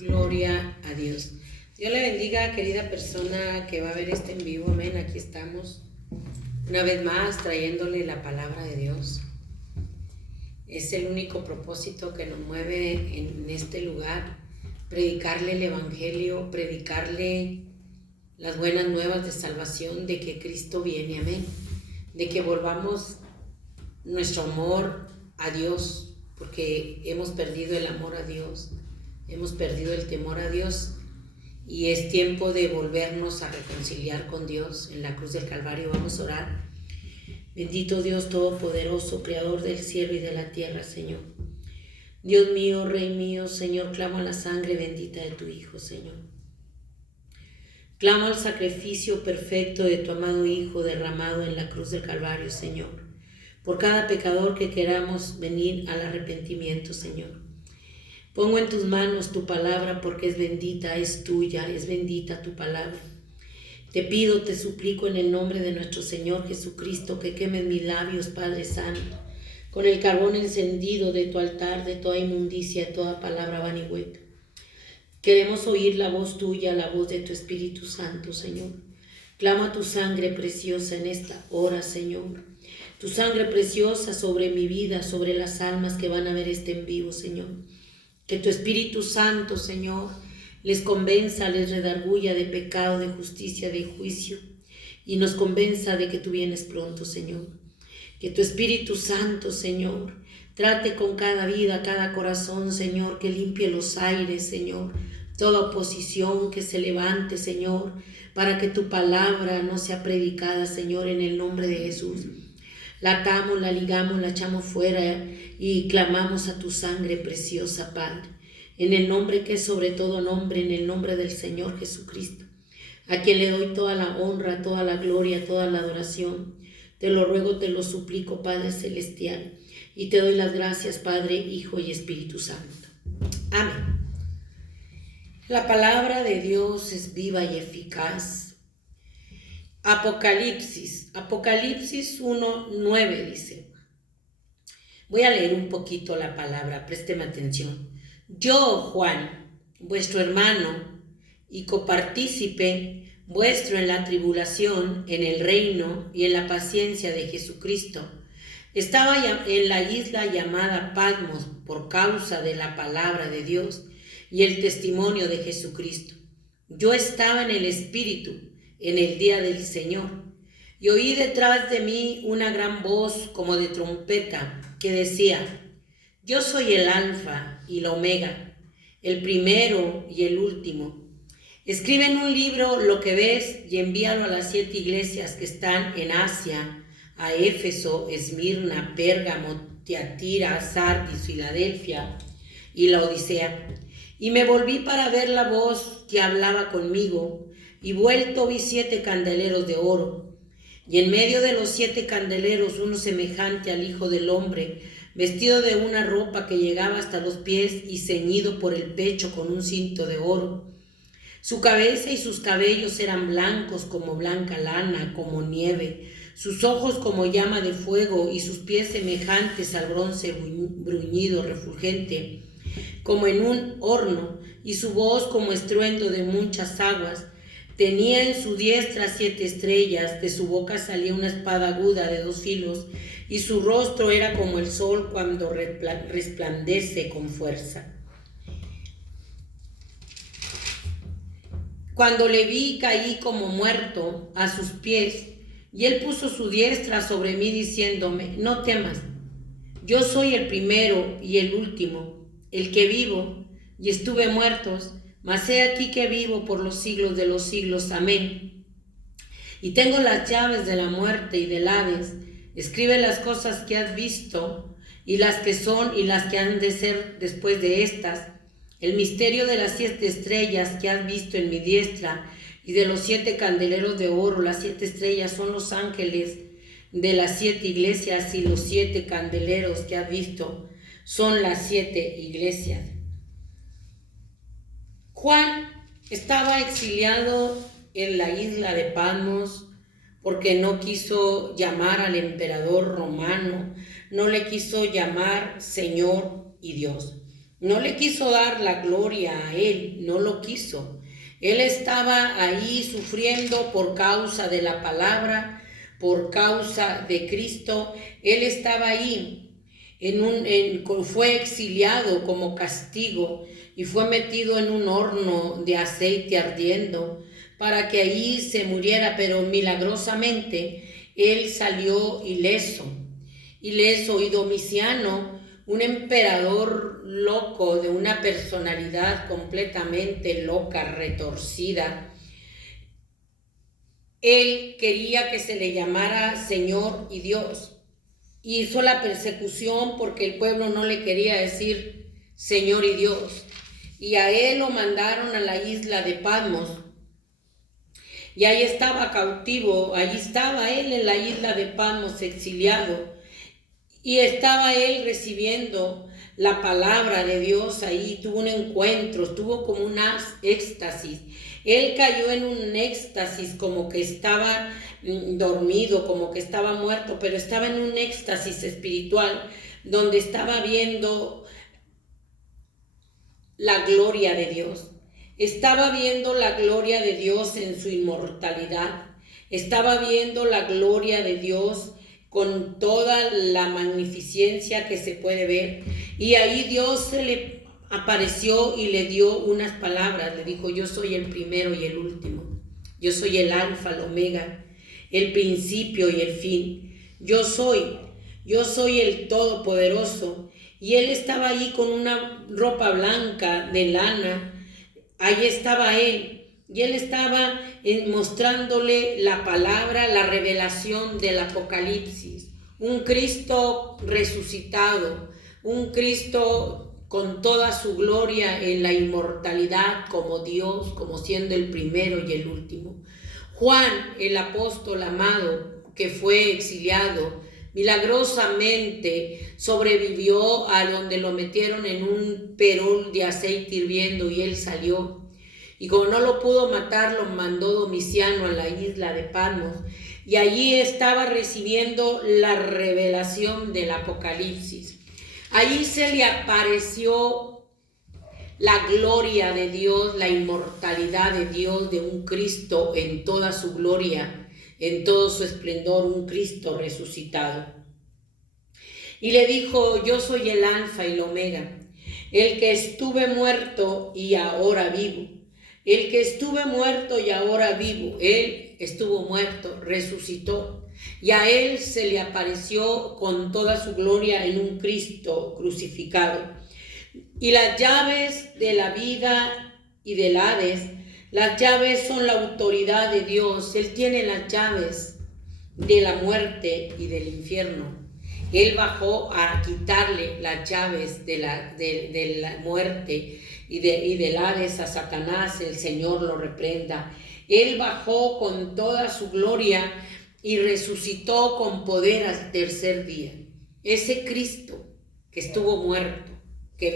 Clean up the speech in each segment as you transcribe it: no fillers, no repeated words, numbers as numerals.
Gloria a Dios. Dios le bendiga, querida persona que va a ver este en vivo. Amén. Aquí estamos una vez más trayéndole la palabra de Dios. Es el único propósito que nos mueve en este lugar. Predicarle el evangelio, predicarle las buenas nuevas de salvación, de que Cristo viene. Amén. De que volvamos nuestro amor a Dios, porque hemos perdido el amor a Dios. Hemos perdido el temor a Dios y es tiempo de volvernos a reconciliar con Dios en la cruz del Calvario. Vamos a orar. Bendito Dios Todopoderoso, Creador del cielo y de la tierra, Señor. Dios mío, Rey mío, Señor, clamo a la sangre bendita de tu Hijo, Señor. Clamo al sacrificio perfecto de tu amado Hijo derramado en la cruz del Calvario, Señor. Por cada pecador que queramos venir al arrepentimiento, Señor. Pongo en tus manos tu palabra porque es bendita, es tuya, es bendita tu palabra. Te pido, te suplico en el nombre de nuestro Señor Jesucristo que quemes mis labios, Padre Santo, con el carbón encendido de tu altar, de toda inmundicia, de toda palabra vana y hueca. Queremos oír la voz tuya, la voz de tu Espíritu Santo, Señor. Clama tu sangre preciosa en esta hora, Señor. Tu sangre preciosa sobre mi vida, sobre las almas que van a ver este en vivo, Señor. Que tu Espíritu Santo, Señor, les convenza, les redarguya de pecado, de justicia, de juicio, y nos convenza de que tú vienes pronto, Señor. Que tu Espíritu Santo, Señor, trate con cada vida, cada corazón, Señor, que limpie los aires, Señor, toda oposición que se levante, Señor, para que tu palabra no sea predicada, Señor, en el nombre de Jesús. La atamos, la ligamos, la echamos fuera y clamamos a tu sangre preciosa, Padre, en el nombre que es sobre todo nombre, en el nombre del Señor Jesucristo, a quien le doy toda la honra, toda la gloria, toda la adoración. Te lo ruego, te lo suplico, Padre Celestial, y te doy las gracias, Padre, Hijo y Espíritu Santo. Amén. La palabra de Dios es viva y eficaz. Apocalipsis 1:9 dice. Voy a leer un poquito la palabra, présteme atención. Yo, Juan, vuestro hermano y copartícipe vuestro en la tribulación, en el reino y en la paciencia de Jesucristo, estaba en la isla llamada Patmos por causa de la palabra de Dios y el testimonio de Jesucristo. Yo estaba en el Espíritu en el día del Señor, y oí detrás de mí una gran voz como de trompeta que decía: Yo soy el Alfa y la Omega, el primero y el último. Escribe en un libro lo que ves y envíalo a las 7 iglesias que están en Asia, a Éfeso, Esmirna, Pérgamo, Tiatira, Sardis, Filadelfia y la Odisea. Y me volví para ver la voz que hablaba conmigo, y vuelto vi 7 candeleros de oro, y en medio de los 7 candeleros uno semejante al Hijo del Hombre, vestido de una ropa que llegaba hasta los pies y ceñido por el pecho con un cinto de oro. Su cabeza y sus cabellos eran blancos como blanca lana, como nieve, sus ojos como llama de fuego y sus pies semejantes al bronce bruñido, refulgente, como en un horno, y su voz como estruendo de muchas aguas. Tenía en su diestra 7 estrellas, de su boca salía una espada aguda de 2 filos, y su rostro era como el sol cuando resplandece con fuerza. Cuando le vi, caí como muerto a sus pies, y él puso su diestra sobre mí diciéndome: No temas, yo soy el primero y el último, el que vivo, y estuve muertos, mas he aquí que vivo por los siglos de los siglos. Amén. Y tengo las llaves de la muerte y del Hades. Escribe las cosas que has visto, y las que son y las que han de ser después de estas. El misterio de las 7 estrellas que has visto en mi diestra, y de los 7 candeleros de oro. Las 7 estrellas son los ángeles de las 7 iglesias, y los 7 candeleros que has visto son las 7 iglesias. Juan estaba exiliado en la isla de Patmos porque no quiso llamar al emperador romano, no le quiso llamar Señor y Dios. No le quiso dar la gloria a él, no lo quiso. Él estaba ahí sufriendo por causa de la palabra, por causa de Cristo. Él estaba ahí, fue exiliado como castigo y fue metido en un horno de aceite ardiendo para que ahí se muriera, pero milagrosamente él salió ileso. Y Domiciano, un emperador loco, de una personalidad completamente loca, retorcida, él quería que se le llamara Señor y Dios. Hizo la persecución porque el pueblo no le quería decir Señor y Dios. Y a él lo mandaron a la isla de Patmos. Y ahí estaba cautivo, allí estaba él en la isla de Patmos exiliado. Y estaba él recibiendo la palabra de Dios ahí, tuvo un encuentro, tuvo como un éxtasis. Él cayó en un éxtasis como que estaba dormido, como que estaba muerto, pero estaba en un éxtasis espiritual donde estaba viendo la gloria de Dios. Estaba viendo la gloria de Dios en su inmortalidad. Estaba viendo la gloria de Dios con toda la magnificencia que se puede ver. Y ahí Dios se le apareció y le dio unas palabras. Le dijo: yo soy el primero y el último. Yo soy el alfa, el omega, el principio y el fin. Yo soy el todopoderoso. Y él estaba ahí con una ropa blanca de lana. Ahí estaba él. Y él estaba mostrándole la palabra, la revelación del Apocalipsis. Un Cristo resucitado, un Cristo con toda su gloria en la inmortalidad como Dios, como siendo el primero y el último. Juan, el apóstol amado, que fue exiliado, milagrosamente sobrevivió a donde lo metieron en un perol de aceite hirviendo y él salió. Y como no lo pudo matar, lo mandó Domiciano a la isla de Patmos. Y allí estaba recibiendo la revelación del Apocalipsis. Allí se le apareció la gloria de Dios, la inmortalidad de Dios, de un Cristo en toda su gloria, en todo su esplendor, un Cristo resucitado. Y le dijo: yo soy el alfa y el omega, el que estuve muerto y ahora vivo. El que estuve muerto y ahora vivo. Él estuvo muerto, resucitó. Y a él se le apareció con toda su gloria en un Cristo crucificado. Y las llaves de la vida y del Hades, las llaves son la autoridad de Dios. Él tiene las llaves de la muerte y del infierno. Él bajó a quitarle las llaves de la muerte y del Hades a Satanás. El Señor lo reprenda. Él bajó con toda su gloria y resucitó con poder al tercer día. Ese Cristo que estuvo muerto, que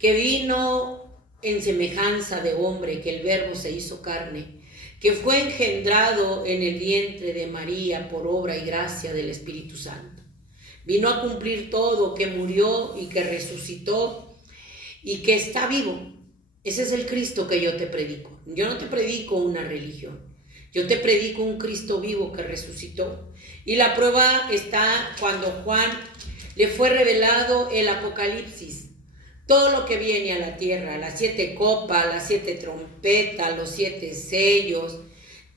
vino en semejanza de hombre, que el Verbo se hizo carne, que fue engendrado en el vientre de María por obra y gracia del Espíritu Santo. Vino a cumplir todo, que murió y que resucitó y que está vivo. Ese es el Cristo que yo te predico. Yo no te predico una religión. Yo te predico un Cristo vivo que resucitó. Y la prueba está cuando Juan le fue revelado el Apocalipsis. Todo lo que viene a la tierra, las 7 copas, las 7 trompetas, los 7 sellos,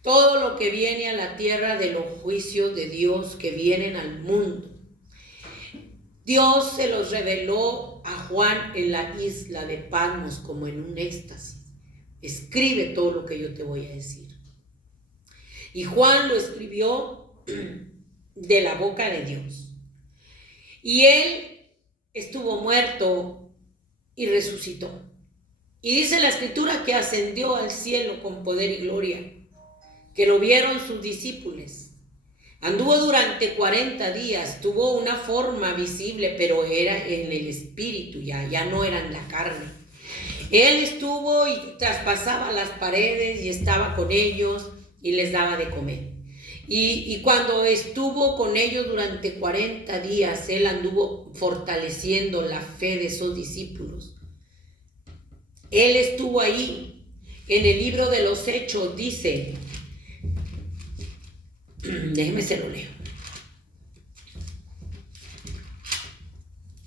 todo lo que viene a la tierra de los juicios de Dios que vienen al mundo. Dios se los reveló a Juan en la isla de Patmos como en un éxtasis. Escribe todo lo que yo te voy a decir. Y Juan lo escribió de la boca de Dios. Y él estuvo muerto y resucitó. Y dice la Escritura que ascendió al cielo con poder y gloria, que lo vieron sus discípulos. Anduvo durante 40 días, tuvo una forma visible, pero era en el espíritu, ya no era en la carne. Él estuvo y traspasaba las paredes y estaba con ellos y les daba de comer. Y cuando estuvo con ellos durante 40 días, él anduvo fortaleciendo la fe de sus discípulos. Él estuvo ahí. En el libro de los Hechos dice, déjeme se lo leo.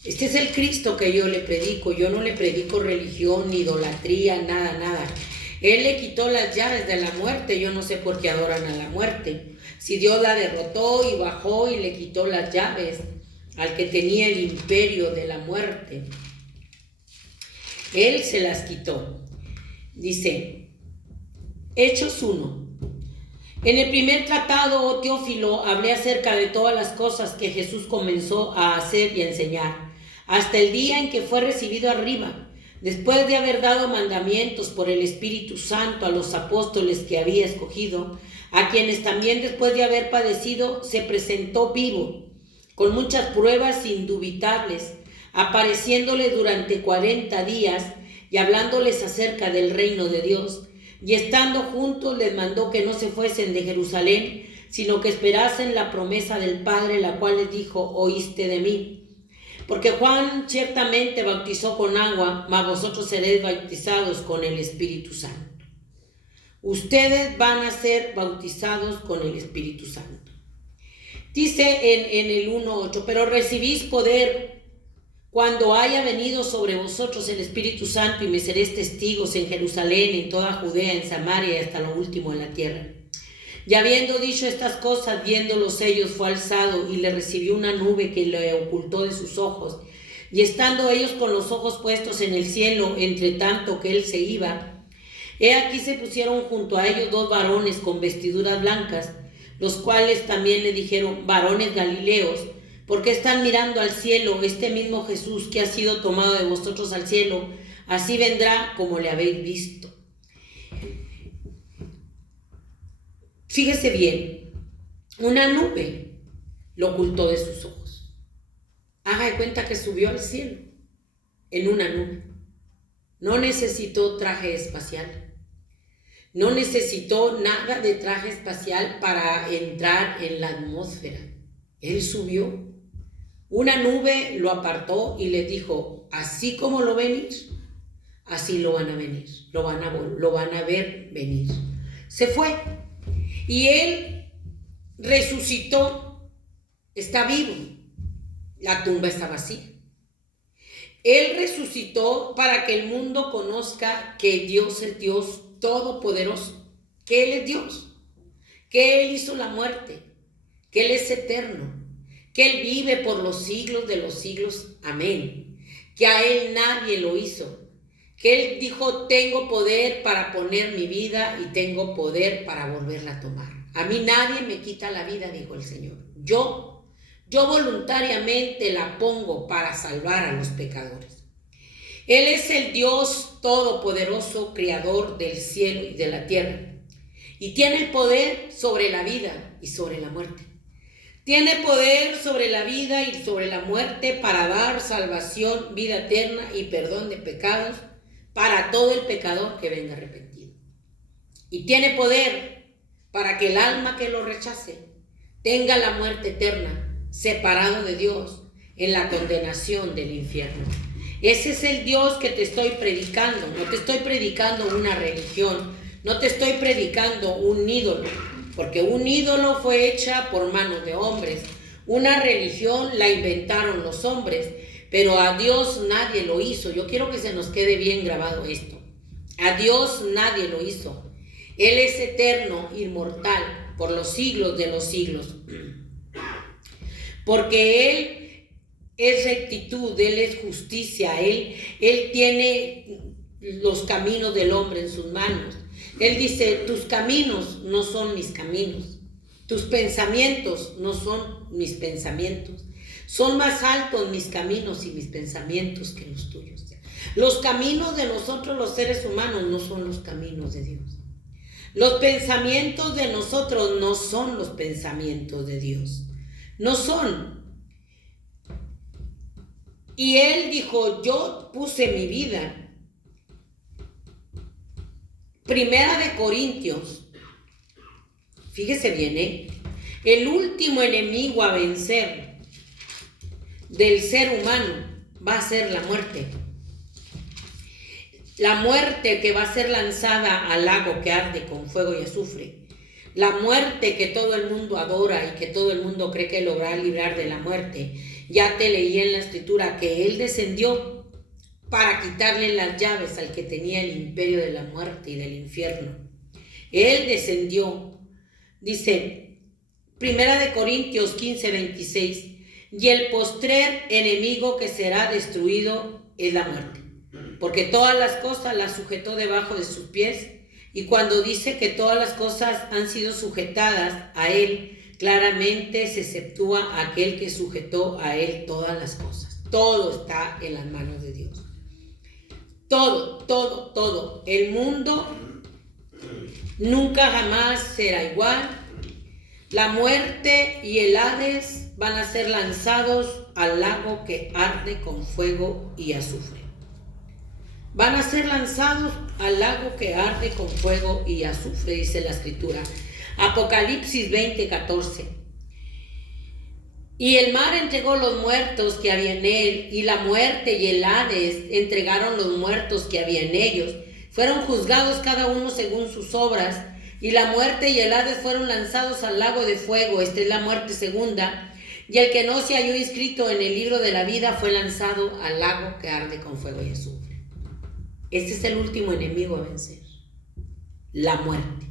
Este es el Cristo que yo le predico. Yo no le predico religión, ni idolatría, nada, nada. Él le quitó las llaves de la muerte. Yo no sé por qué adoran a la muerte. Si Dios la derrotó y bajó y le quitó las llaves al que tenía el imperio de la muerte, Él se las quitó. Dice, Hechos 1. En el primer tratado, oh Teófilo, hablé acerca de todas las cosas que Jesús comenzó a hacer y a enseñar, hasta el día en que fue recibido arriba, después de haber dado mandamientos por el Espíritu Santo a los apóstoles que había escogido, a quienes también después de haber padecido se presentó vivo, con muchas pruebas indubitables, apareciéndoles durante 40 días y hablándoles acerca del reino de Dios. Y estando juntos les mandó que no se fuesen de Jerusalén, sino que esperasen la promesa del Padre, la cual les dijo, oíste de mí. Porque Juan ciertamente bautizó con agua, mas vosotros seréis bautizados con el Espíritu Santo. Ustedes van a ser bautizados con el Espíritu Santo. Dice en el 1:8, pero recibís poder cuando haya venido sobre vosotros el Espíritu Santo, y me seréis testigos en Jerusalén, en toda Judea, en Samaria y hasta lo último en la tierra. Y habiendo dicho estas cosas, viendo los sellos, fue alzado y le recibió una nube que le ocultó de sus ojos. Y estando ellos con los ojos puestos en el cielo, entre tanto que él se iba, he aquí se pusieron junto a ellos 2 varones con vestiduras blancas, los cuales también le dijeron, varones galileos, ¿por qué están mirando al cielo? Este mismo Jesús que ha sido tomado de vosotros al cielo, así vendrá como le habéis visto. Fíjese bien, una nube lo ocultó de sus ojos. Haga de cuenta que subió al cielo en una nube. No necesitó traje espacial. No necesitó nada de traje espacial para entrar en la atmósfera. Él subió. Una nube lo apartó y les dijo, así como lo ven ir, así lo van a venir, lo van a ver venir. Se fue y él resucitó, está vivo, la tumba está vacía. Él resucitó para que el mundo conozca que Dios es Dios todopoderoso, que Él es Dios, que Él hizo la muerte, que Él es eterno, que Él vive por los siglos de los siglos, amén, que a Él nadie lo hizo, que Él dijo, tengo poder para poner mi vida y tengo poder para volverla a tomar. A mí nadie me quita la vida, dijo el Señor. Yo voluntariamente la pongo para salvar a los pecadores. Él es el Dios todopoderoso, creador del cielo y de la tierra, y tiene el poder sobre la vida y sobre la muerte. Tiene poder sobre la vida y sobre la muerte para dar salvación, vida eterna y perdón de pecados para todo el pecador que venga arrepentido. Y tiene poder para que el alma que lo rechace tenga la muerte eterna, separado de Dios, en la condenación del infierno. Ese es el Dios que te estoy predicando. No te estoy predicando una religión, no te estoy predicando un ídolo, porque un ídolo fue hecha por manos de hombres. Una religión la inventaron los hombres, pero a Dios nadie lo hizo. Yo quiero que se nos quede bien grabado esto. A Dios nadie lo hizo. Él es eterno, inmortal, por los siglos de los siglos. Porque Él es rectitud, Él es justicia, Él tiene los caminos del hombre en sus manos. Él dice, tus caminos no son mis caminos, tus pensamientos no son mis pensamientos. Son más altos mis caminos y mis pensamientos que los tuyos. Los caminos de nosotros los seres humanos no son los caminos de Dios. Los pensamientos de nosotros no son los pensamientos de Dios. No son. Y Él dijo, yo puse mi vida. Primera de Corintios, fíjese bien, El último enemigo a vencer del ser humano va a ser la muerte. La muerte que va a ser lanzada al lago que arde con fuego y azufre. La muerte que todo el mundo adora y que todo el mundo cree que logrará librar de la muerte. Ya te leí en la escritura que Él descendió para quitarle las llaves al que tenía el imperio de la muerte y del infierno. Él descendió. Dice, 1 Corintios 15:26, y el postrer enemigo que será destruido es la muerte, porque todas las cosas las sujetó debajo de sus pies. Y cuando dice que todas las cosas han sido sujetadas a Él, claramente se exceptúa aquel que sujetó a Él todas las cosas. Todo está en las manos de Dios. Todo. El mundo nunca jamás será igual. La muerte y el Hades van a ser lanzados al lago que arde con fuego y azufre. Van a ser lanzados al lago que arde con fuego y azufre, dice la escritura. Apocalipsis 20:14. Y el mar entregó los muertos que había en él, y la muerte y el Hades entregaron los muertos que había en ellos. Fueron juzgados cada uno según sus obras, y la muerte y el Hades fueron lanzados al lago de fuego. Esta es la muerte segunda. Y el que no se halló inscrito en el libro de la vida fue lanzado al lago que arde con fuego y azufre. Este es el último enemigo a vencer. La muerte.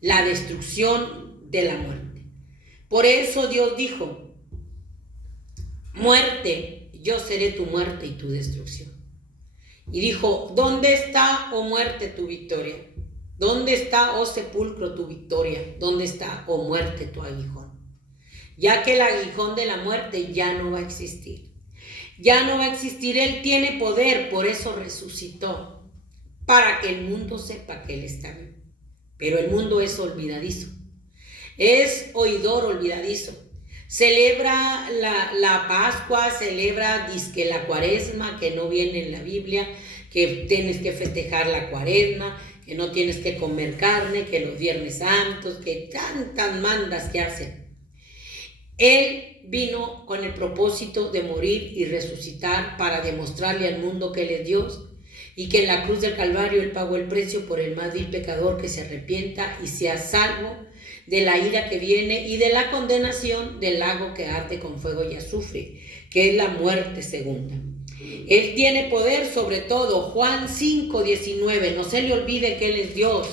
La destrucción de la muerte. Por eso Dios dijo, muerte, yo seré tu muerte y tu destrucción. Y dijo, ¿dónde está, oh muerte, tu victoria? ¿Dónde está, oh sepulcro, tu victoria? ¿Dónde está, oh muerte, tu aguijón? Ya que el aguijón de la muerte ya no va a existir. Ya no va a existir. Él tiene poder, por eso resucitó, para que el mundo sepa que Él está vivo. Pero el mundo es olvidadizo, es oidor olvidadizo. Celebra la Pascua, celebra dizque la Cuaresma, que no viene en la Biblia, que tienes que festejar la Cuaresma, que no tienes que comer carne, que los Viernes Santos, que tantas mandas que hacen. Él vino con el propósito de morir y resucitar para demostrarle al mundo que Él es Dios y que en la cruz del Calvario Él pagó el precio por el más vil pecador que se arrepienta y sea salvo de la ira que viene y de la condenación del lago que arde con fuego y azufre, que es la muerte segunda. Él tiene poder sobre todo. Juan 5:19, no se le olvide que Él es Dios,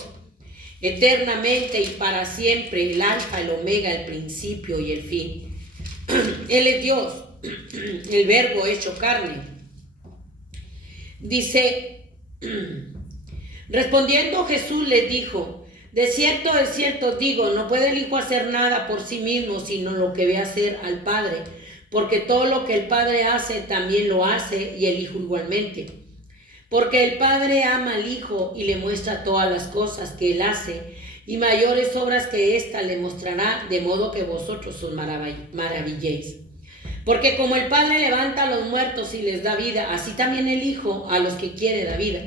eternamente y para siempre, el alfa, el omega, el principio y el fin. Él es Dios, el verbo hecho carne. Dice, respondiendo Jesús les dijo, de cierto os digo, no puede el Hijo hacer nada por sí mismo, sino lo que ve hacer al Padre, porque todo lo que el Padre hace, también lo hace, y el Hijo igualmente. Porque el Padre ama al Hijo y le muestra todas las cosas que Él hace, y mayores obras que ésta le mostrará, de modo que vosotros os maravilléis. Porque como el Padre levanta a los muertos y les da vida, así también el Hijo a los que quiere da vida.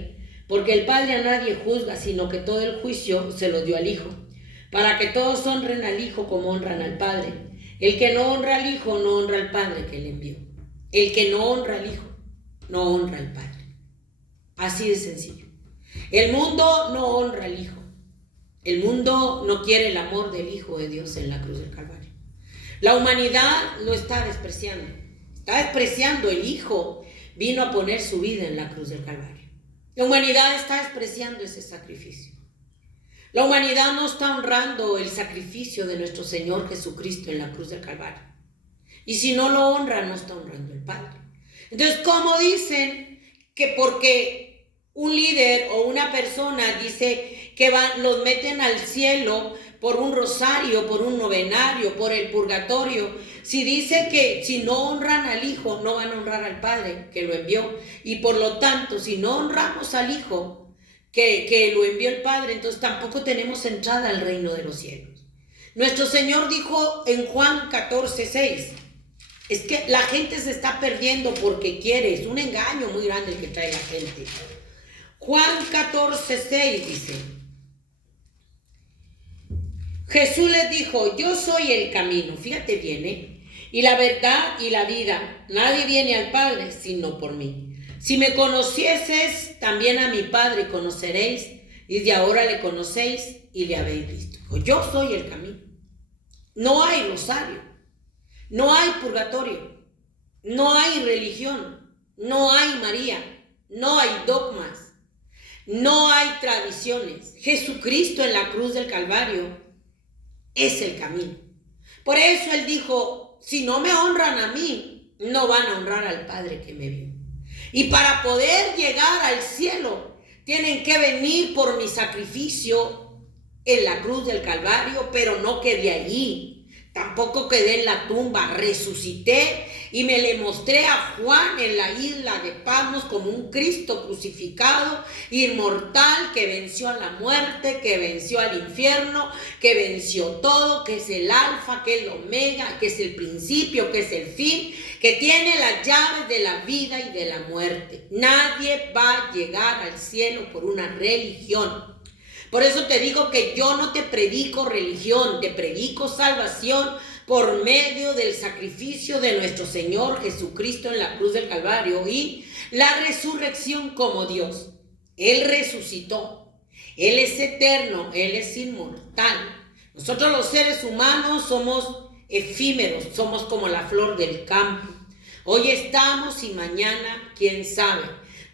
Porque el Padre a nadie juzga, sino que todo el juicio se lo dio al Hijo, para que todos honren al Hijo como honran al Padre. El que no honra al Hijo no honra al Padre que le envió. El que no honra al Hijo no honra al Padre. Así de sencillo. El mundo no honra al Hijo. El mundo no quiere el amor del Hijo de Dios en la cruz del Calvario. La humanidad lo está despreciando. Está despreciando. El Hijo vino a poner su vida en la cruz del Calvario. La humanidad está despreciando ese sacrificio. La humanidad no está honrando el sacrificio de nuestro Señor Jesucristo en la cruz del Calvario. Y si no lo honra, no está honrando al Padre. Entonces, ¿cómo dicen que porque un líder o una persona dice que los meten al cielo por un rosario, por un novenario, por el purgatorio? Si dice que si no honran al Hijo, no van a honrar al Padre que lo envió. Y por lo tanto, si no honramos al Hijo que lo envió el Padre, entonces tampoco tenemos entrada al reino de los cielos. Nuestro Señor dijo en Juan 14:6, es que la gente se está perdiendo porque quiere, es un engaño muy grande el que trae la gente. Juan 14:6 dice, Jesús les dijo, yo soy el camino, fíjate bien, y la verdad y la vida. Nadie viene al Padre sino por mí. Si me conocieses, también a mi Padre conoceréis, y de ahora le conocéis y le habéis visto. Yo soy el camino. No hay rosario, no hay purgatorio, no hay religión, no hay María, no hay dogmas, no hay tradiciones. Jesucristo en la cruz del Calvario es el camino. Por eso Él dijo, si no me honran a mí, no van a honrar al Padre que me vio. Y para poder llegar al cielo, tienen que venir por mi sacrificio en la cruz del Calvario, pero no quedé allí. Tampoco quedé en la tumba, resucité y me le mostré a Juan en la isla de Patmos como un Cristo crucificado, inmortal, que venció a la muerte, que venció al infierno, que venció todo, que es el alfa, que es el omega, que es el principio, que es el fin, que tiene las llaves de la vida y de la muerte. Nadie va a llegar al cielo por una religión. Por eso te digo que yo no te predico religión, te predico salvación por medio del sacrificio de nuestro Señor Jesucristo en la cruz del Calvario y la resurrección como Dios. Él resucitó, Él es eterno, Él es inmortal. Nosotros los seres humanos somos efímeros, somos como la flor del campo. Hoy estamos y mañana, quién sabe.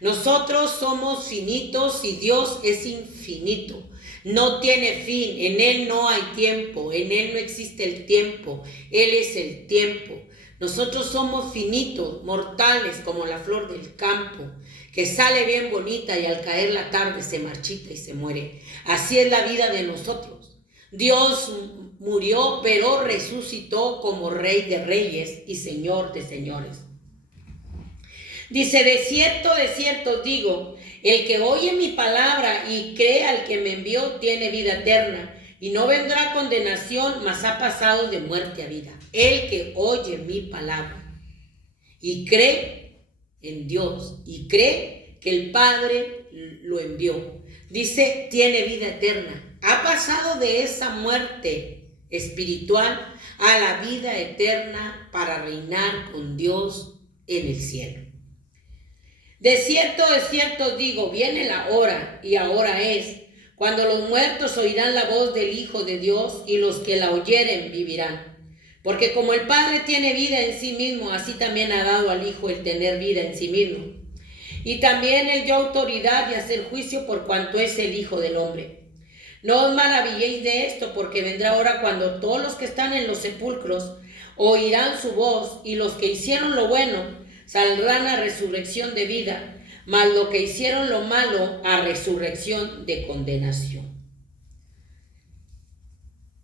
Nosotros somos finitos y Dios es infinito. No tiene fin, en Él no hay tiempo, en Él no existe el tiempo, Él es el tiempo. Nosotros somos finitos, mortales como la flor del campo, que sale bien bonita y al caer la tarde se marchita y se muere. Así es la vida de nosotros. Dios murió, pero resucitó como Rey de Reyes y Señor de Señores. Dice, de cierto os digo, el que oye mi palabra y cree al que me envió tiene vida eterna y no vendrá a condenación, mas ha pasado de muerte a vida. El que oye mi palabra y cree en Dios y cree que el Padre lo envió, dice, tiene vida eterna. Ha pasado de esa muerte espiritual a la vida eterna para reinar con Dios en el cielo. De cierto os digo, viene la hora, y ahora es, cuando los muertos oirán la voz del Hijo de Dios, y los que la oyeren vivirán. Porque como el Padre tiene vida en sí mismo, así también ha dado al Hijo el tener vida en sí mismo. Y también Él dio autoridad de hacer juicio por cuanto es el Hijo del Hombre. No os maravilléis de esto, porque vendrá hora cuando todos los que están en los sepulcros oirán su voz, y los que hicieron lo bueno saldrán a resurrección de vida, mas lo que hicieron lo malo a resurrección de condenación.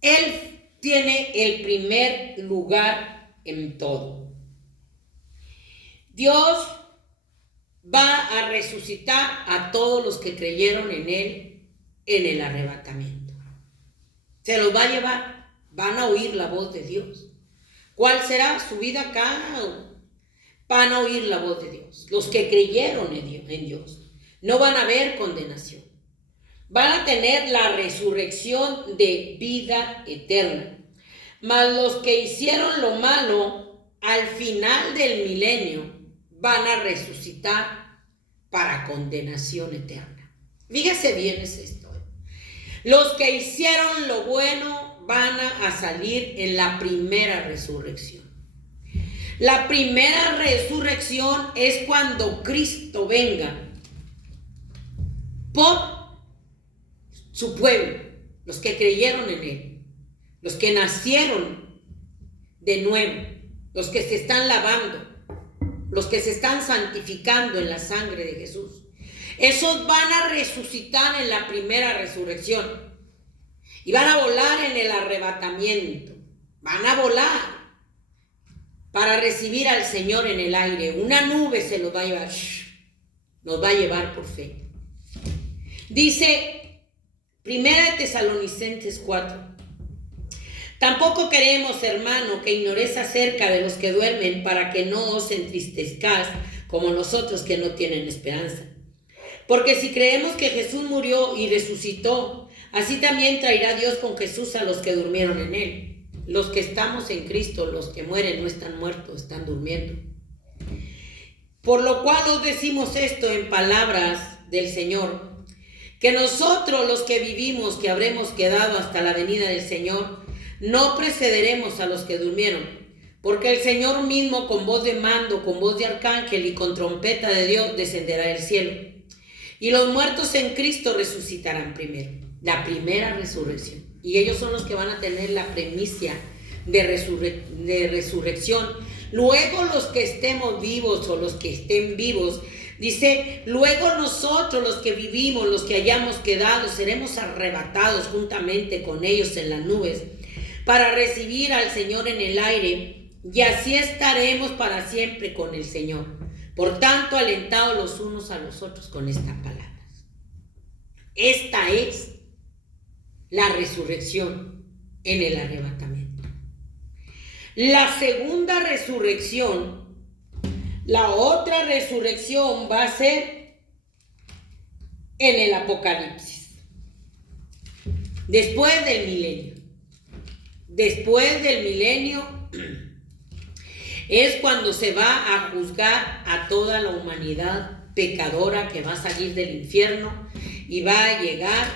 Él tiene el primer lugar en todo. Dios va a resucitar a todos los que creyeron en Él en el arrebatamiento. Se los va a llevar, van a oír la voz de Dios. ¿Cuál será su vida acá? Van a oír la voz de Dios. Los que creyeron en Dios no van a ver condenación. Van a tener la resurrección de vida eterna. Mas los que hicieron lo malo al final del milenio van a resucitar para condenación eterna. Fíjese bien es esto. Los que hicieron lo bueno van a salir en la primera resurrección. La primera resurrección es cuando Cristo venga por su pueblo, los que creyeron en Él, los que nacieron de nuevo, los que se están lavando, los que se están santificando en la sangre de Jesús. Esos van a resucitar en la primera resurrección y van a volar en el arrebatamiento, van a volar para recibir al Señor en el aire. Una nube se los va a llevar, nos va a llevar por fe. Dice 1 Tesalonicenses 4. Tampoco queremos, hermano, que ignoréis acerca de los que duermen, para que no os entristezcáis como nosotros que no tienen esperanza. Porque si creemos que Jesús murió y resucitó, así también traerá Dios con Jesús a los que durmieron en él. Los que estamos en Cristo, los que mueren no están muertos, están durmiendo. Por lo cual os decimos esto en palabras del Señor, que nosotros los que vivimos, que habremos quedado hasta la venida del Señor, no precederemos a los que durmieron, porque el Señor mismo con voz de mando, con voz de arcángel y con trompeta de Dios descenderá del cielo. Y los muertos en Cristo resucitarán primero, la primera resurrección. Y ellos son los que van a tener la primicia de resurrección. Luego los que estemos vivos o los que estén vivos, dice, luego nosotros los que vivimos, los que hayamos quedado, seremos arrebatados juntamente con ellos en las nubes para recibir al Señor en el aire, y así estaremos para siempre con el Señor. Por tanto, alentados los unos a los otros con estas palabras. Esta es la resurrección en el arrebatamiento. La segunda resurrección, la otra resurrección va a ser en el Apocalipsis. Después del milenio. Después del milenio es cuando se va a juzgar a toda la humanidad pecadora que va a salir del infierno y va a llegar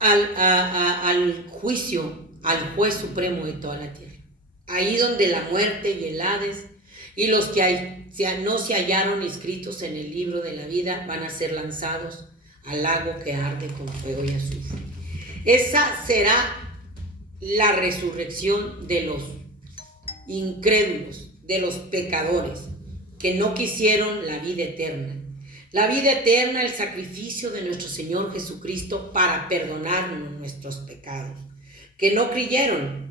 al juicio, al juez supremo de toda la tierra. Ahí donde la muerte y el Hades y los que no se hallaron inscritos en el libro de la vida van a ser lanzados al lago que arde con fuego y azufre. Esa será la resurrección de los incrédulos, de los pecadores que no quisieron la vida eterna. La vida eterna, el sacrificio de nuestro Señor Jesucristo para perdonarnos nuestros pecados, que no creyeron.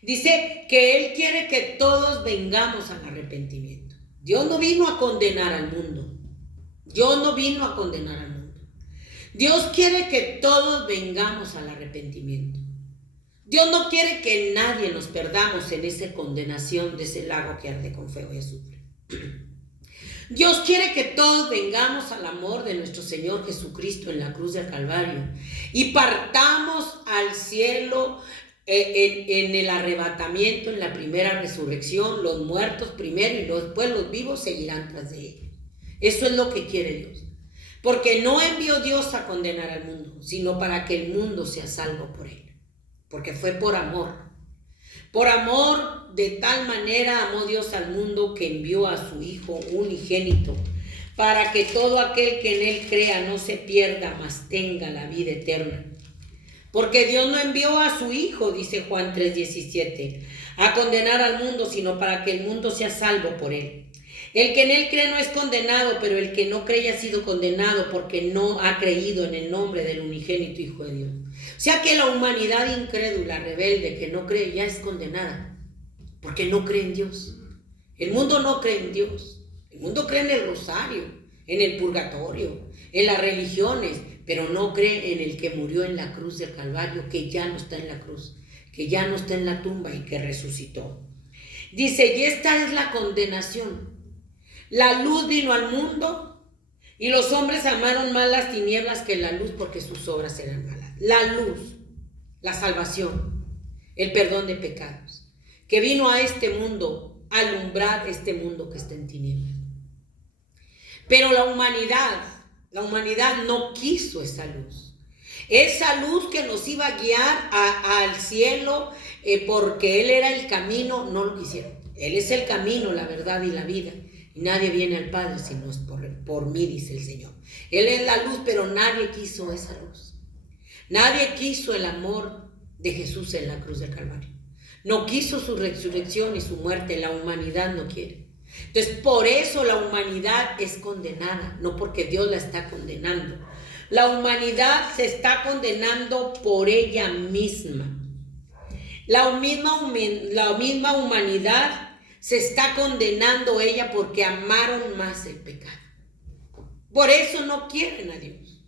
Dice que Él quiere que todos vengamos al arrepentimiento. Dios no vino a condenar al mundo. Dios no vino a condenar al mundo. Dios quiere que todos vengamos al arrepentimiento. Dios no quiere que nadie nos perdamos en esa condenación de ese lago que arde con fuego y azufre. Dios quiere que todos vengamos al amor de nuestro Señor Jesucristo en la cruz del Calvario y partamos al cielo en el arrebatamiento, en la primera resurrección. Los muertos primero y después los vivos seguirán tras de Él. Eso es lo que quiere Dios. Porque no envió Dios a condenar al mundo, sino para que el mundo sea salvo por Él. Porque fue por amor. Por amor, de tal manera amó Dios al mundo que envió a su Hijo unigénito, para que todo aquel que en Él crea no se pierda, mas tenga la vida eterna. Porque Dios no envió a su Hijo, dice Juan 3:17, a condenar al mundo, sino para que el mundo sea salvo por Él. El que en Él cree no es condenado, pero el que no cree ha sido condenado porque no ha creído en el nombre del unigénito Hijo de Dios. O sea que la humanidad incrédula, rebelde, que no cree, ya es condenada, porque no cree en Dios. El mundo no cree en Dios. El mundo cree en el rosario, en el purgatorio, en las religiones, pero no cree en el que murió en la cruz del Calvario, que ya no está en la cruz, que ya no está en la tumba y que resucitó. Dice, y esta es la condenación. La luz vino al mundo y los hombres amaron más las tinieblas que la luz porque sus obras eran malas. La luz, la salvación, el perdón de pecados, que vino a este mundo a alumbrar este mundo que está en tinieblas. Pero la humanidad no quiso esa luz. Esa luz que nos iba a guiar al cielo porque Él era el camino, no lo quisieron. Él es el camino, la verdad y la vida. Y nadie viene al Padre si no es por mí, dice el Señor. Él es la luz, pero nadie quiso esa luz. Nadie quiso el amor de Jesús en la cruz del Calvario. No quiso su resurrección y su muerte. La humanidad no quiere. Entonces, por eso la humanidad es condenada, no porque Dios la está condenando. La humanidad se está condenando por ella misma. La misma humanidad se está condenando ella porque amaron más el pecado. Por eso no quieren a Dios.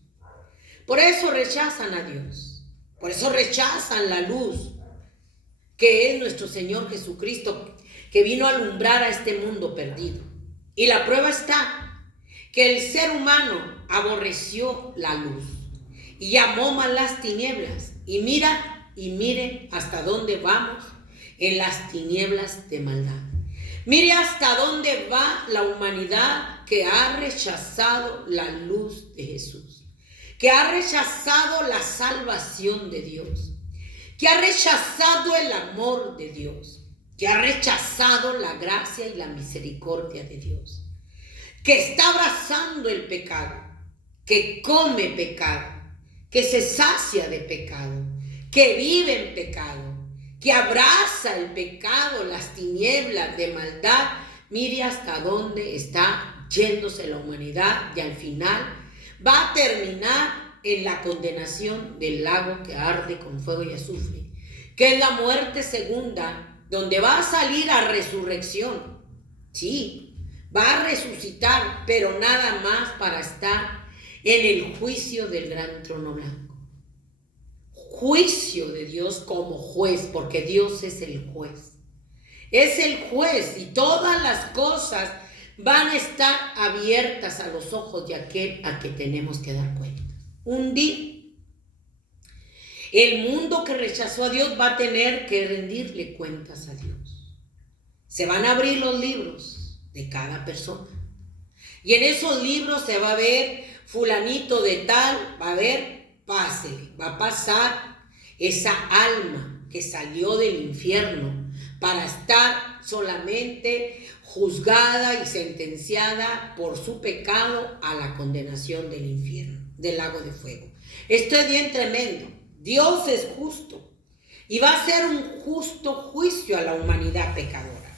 Por eso rechazan a Dios. Por eso rechazan la luz que es nuestro Señor Jesucristo. que vino a alumbrar a este mundo perdido. Y la prueba está que el ser humano aborreció la luz y amó más las tinieblas. Y mira y mire hasta dónde vamos en las tinieblas de maldad. Mire hasta dónde va la humanidad que ha rechazado la luz de Jesús, que ha rechazado la salvación de Dios, que ha rechazado el amor de Dios, que ha rechazado la gracia y la misericordia de Dios, que está abrazando el pecado, que come pecado, que se sacia de pecado, que vive en pecado, que abraza el pecado, las tinieblas de maldad. Mire hasta dónde está yéndose la humanidad y al final va a terminar en la condenación del lago que arde con fuego y azufre, que es la muerte segunda, donde va a salir a resurrección. Sí, va a resucitar, pero nada más para estar en el juicio del gran trono blanco. Juicio de Dios como juez, porque Dios es el juez. Es el juez y todas las cosas van a estar abiertas a los ojos de aquel a que tenemos que dar cuenta. Un día, el mundo que rechazó a Dios va a tener que rendirle cuentas a Dios. Se van a abrir los libros de cada persona. Y en esos libros se va a ver fulanito de tal, va a ver, pásele, va a pasar esa alma que salió del infierno para estar solamente juzgada y sentenciada por su pecado a la condenación del infierno, del lago de fuego. Esto es bien tremendo. Dios es justo y va a hacer un justo juicio a la humanidad pecadora.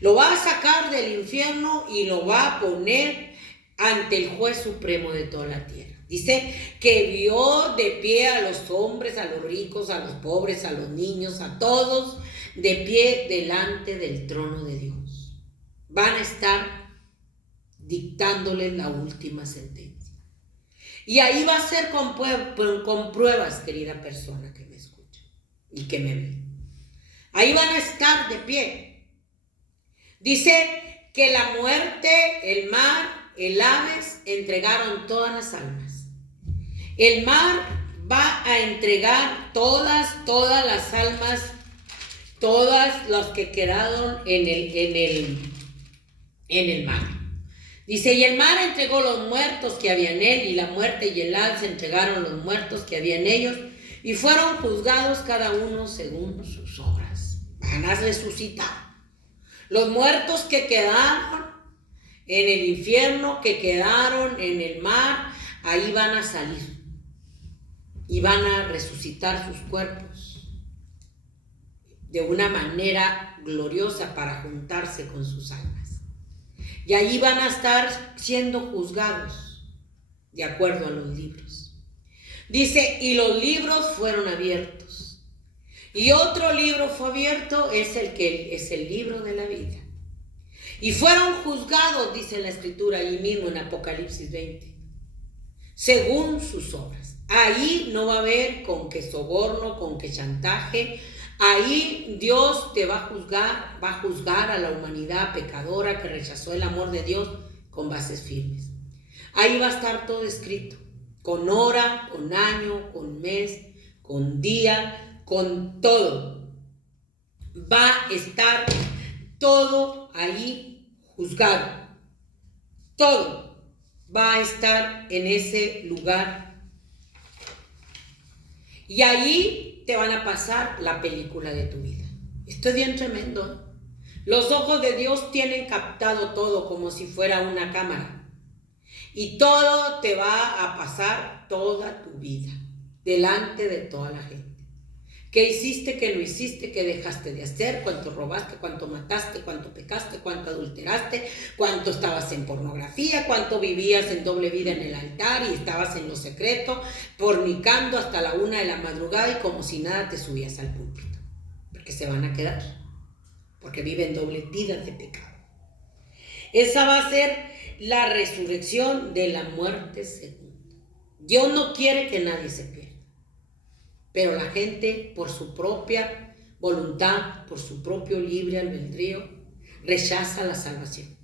Lo va a sacar del infierno y lo va a poner ante el juez supremo de toda la tierra. Dice que vio de pie a los hombres, a los ricos, a los pobres, a los niños, a todos de pie delante del trono de Dios. Van a estar dictándoles la última sentencia. Y ahí va a ser con pruebas, querida persona que me escucha y que me ve. Ahí van a estar de pie. Dice que la muerte, el mar, el Hades entregaron todas las almas. El mar va a entregar todas las almas, todas las que quedaron en el mar. Dice, y el mar entregó los muertos que había en él, y la muerte y el Hades entregaron los muertos que había en ellos, y fueron juzgados cada uno según sus obras. Van a resucitar. Los muertos que quedaron en el infierno, que quedaron en el mar, ahí van a salir y van a resucitar sus cuerpos de una manera gloriosa para juntarse con sus almas. Y ahí van a estar siendo juzgados de acuerdo a los libros. Dice, y los libros fueron abiertos. Y otro libro fue abierto, es el libro de la vida. Y fueron juzgados, dice la Escritura, ahí mismo en Apocalipsis 20, según sus obras. Ahí no va a haber con que soborno, con que chantaje. Ahí Dios te va a juzgar a la humanidad pecadora que rechazó el amor de Dios con bases firmes. Ahí va a estar todo escrito, con hora, con año, con mes, con día, con todo. Va a estar todo ahí juzgado. Todo va a estar en ese lugar. Y ahí te van a pasar la película de tu vida. Esto es bien tremendo. Los ojos de Dios tienen captado todo como si fuera una cámara. Y todo te va a pasar toda tu vida delante de toda la gente. ¿Qué hiciste, qué no hiciste, qué dejaste de hacer, cuánto robaste, cuánto mataste, cuánto pecaste, cuánto adulteraste, cuánto estabas en pornografía, cuánto vivías en doble vida en el altar y estabas en lo secreto, fornicando hasta la 1 de la madrugada y como si nada te subías al púlpito? Porque se van a quedar, porque viven doble vida de pecado. Esa va a ser la resurrección de la muerte segunda. Dios no quiere que nadie se pierda. Pero la gente, por su propia voluntad, por su propio libre albedrío, rechaza la salvación.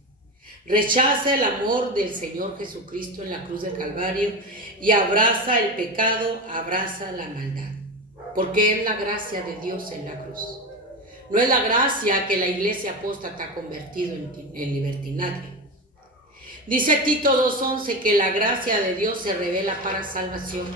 Rechaza el amor del Señor Jesucristo en la cruz del Calvario y abraza el pecado, abraza la maldad. Porque es la gracia de Dios en la cruz. No es la gracia que la iglesia apóstata ha convertido en libertinaje. Dice Tito 2:11 que la gracia de Dios se revela para salvación.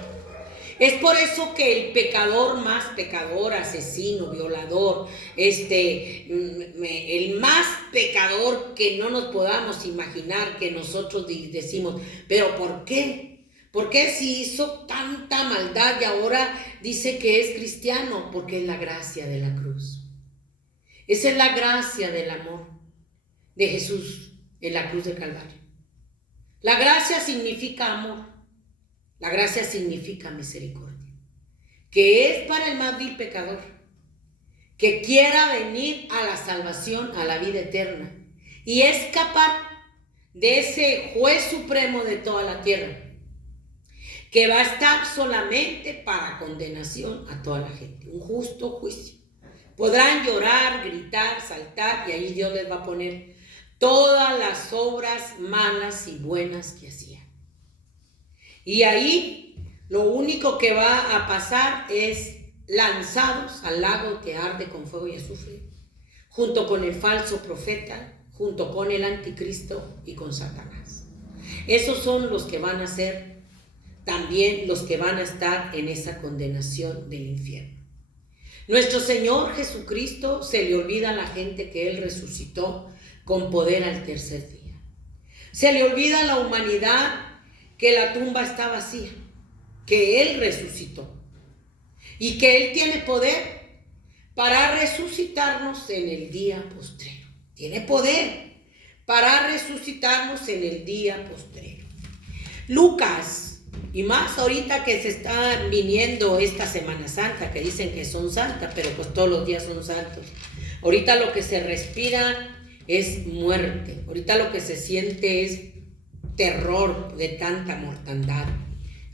Es por eso que el pecador más pecador, asesino, violador, el más pecador que no nos podamos imaginar, que nosotros decimos, ¿pero por qué? ¿Por qué si hizo tanta maldad y ahora dice que es cristiano? Porque es la gracia de la cruz. Esa es la gracia del amor de Jesús en la cruz del Calvario. La gracia significa amor. La gracia significa misericordia, que es para el más vil pecador, que quiera venir a la salvación, a la vida eterna, y escapar de ese juez supremo de toda la tierra, que va a estar solamente para condenación a toda la gente, un justo juicio. Podrán llorar, gritar, saltar, y ahí Dios les va a poner todas las obras malas y buenas que hacían. Y ahí lo único que va a pasar es lanzados al lago que arde con fuego y azufre, junto con el falso profeta, junto con el anticristo y con Satanás. Esos son los que van a ser también los que van a estar en esa condenación del infierno. Nuestro Señor Jesucristo se le olvida a la gente que Él resucitó con poder al tercer día. Se le olvida a la humanidad que la tumba está vacía, que Él resucitó y que Él tiene poder para resucitarnos en el día postrero. Tiene poder para resucitarnos en el día postrero. Lucas, y más ahorita que se está viniendo esta Semana Santa, que dicen que son santas, pero pues todos los días son santos. Ahorita lo que se respira es muerte. Ahorita lo que se siente es terror de tanta mortandad.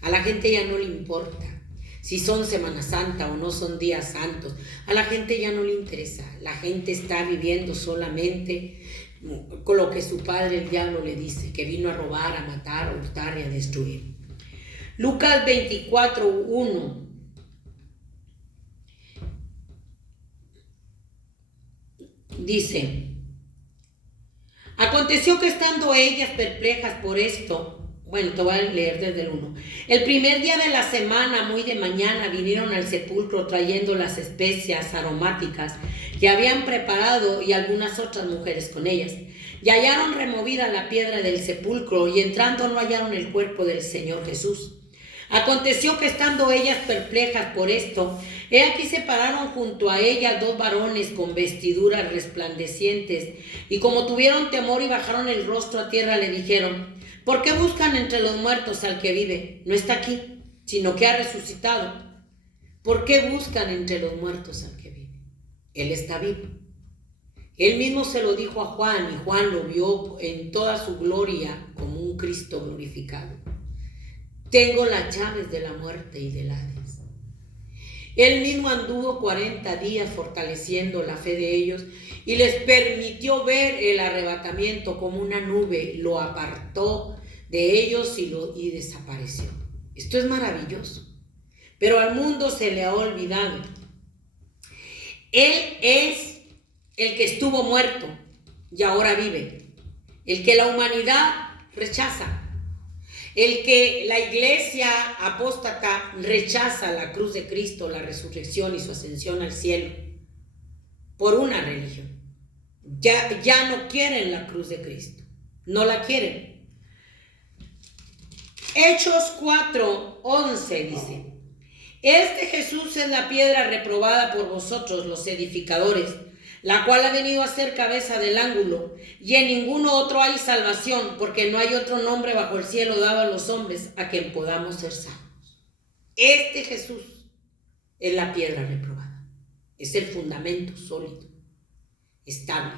A la gente ya no le importa si son Semana Santa o no son días santos. A la gente ya no le interesa. La gente está viviendo solamente con lo que su padre el diablo le dice, que vino a robar, a matar, a hurtar y a destruir. Lucas 24:1 dice: aconteció que estando ellas perplejas por esto, bueno, te voy a leer desde el 1. El primer día de la semana, muy de mañana, vinieron al sepulcro trayendo las especias aromáticas que habían preparado y algunas otras mujeres con ellas. Y hallaron removida la piedra del sepulcro y entrando no hallaron el cuerpo del Señor Jesús. Aconteció que estando ellas perplejas por esto, he aquí se pararon junto a ellas dos varones con vestiduras resplandecientes, y como tuvieron temor y bajaron el rostro a tierra, le dijeron: ¿por qué buscan entre los muertos al que vive? No está aquí, sino que ha resucitado. ¿Por qué buscan entre los muertos al que vive? Él está vivo. Él mismo se lo dijo a Juan, y Juan lo vio en toda su gloria como un Cristo glorificado. Tengo las llaves de la muerte y del Hades. Él mismo anduvo 40 días fortaleciendo la fe de ellos y les permitió ver el arrebatamiento como una nube, lo apartó de ellos y desapareció. Esto es maravilloso, pero al mundo se le ha olvidado. Él es el que estuvo muerto y ahora vive, el que la humanidad rechaza. El que la iglesia apóstata rechaza la cruz de Cristo, la resurrección y su ascensión al cielo por una religión. Ya no quieren la cruz de Cristo, no la quieren. Hechos 4:11 dice: este Jesús es la piedra reprobada por vosotros los edificadores, la cual ha venido a ser cabeza del ángulo, y en ninguno otro hay salvación, porque no hay otro nombre bajo el cielo dado a los hombres a quien podamos ser salvos. Este Jesús es la piedra reprobada, es el fundamento sólido, estable.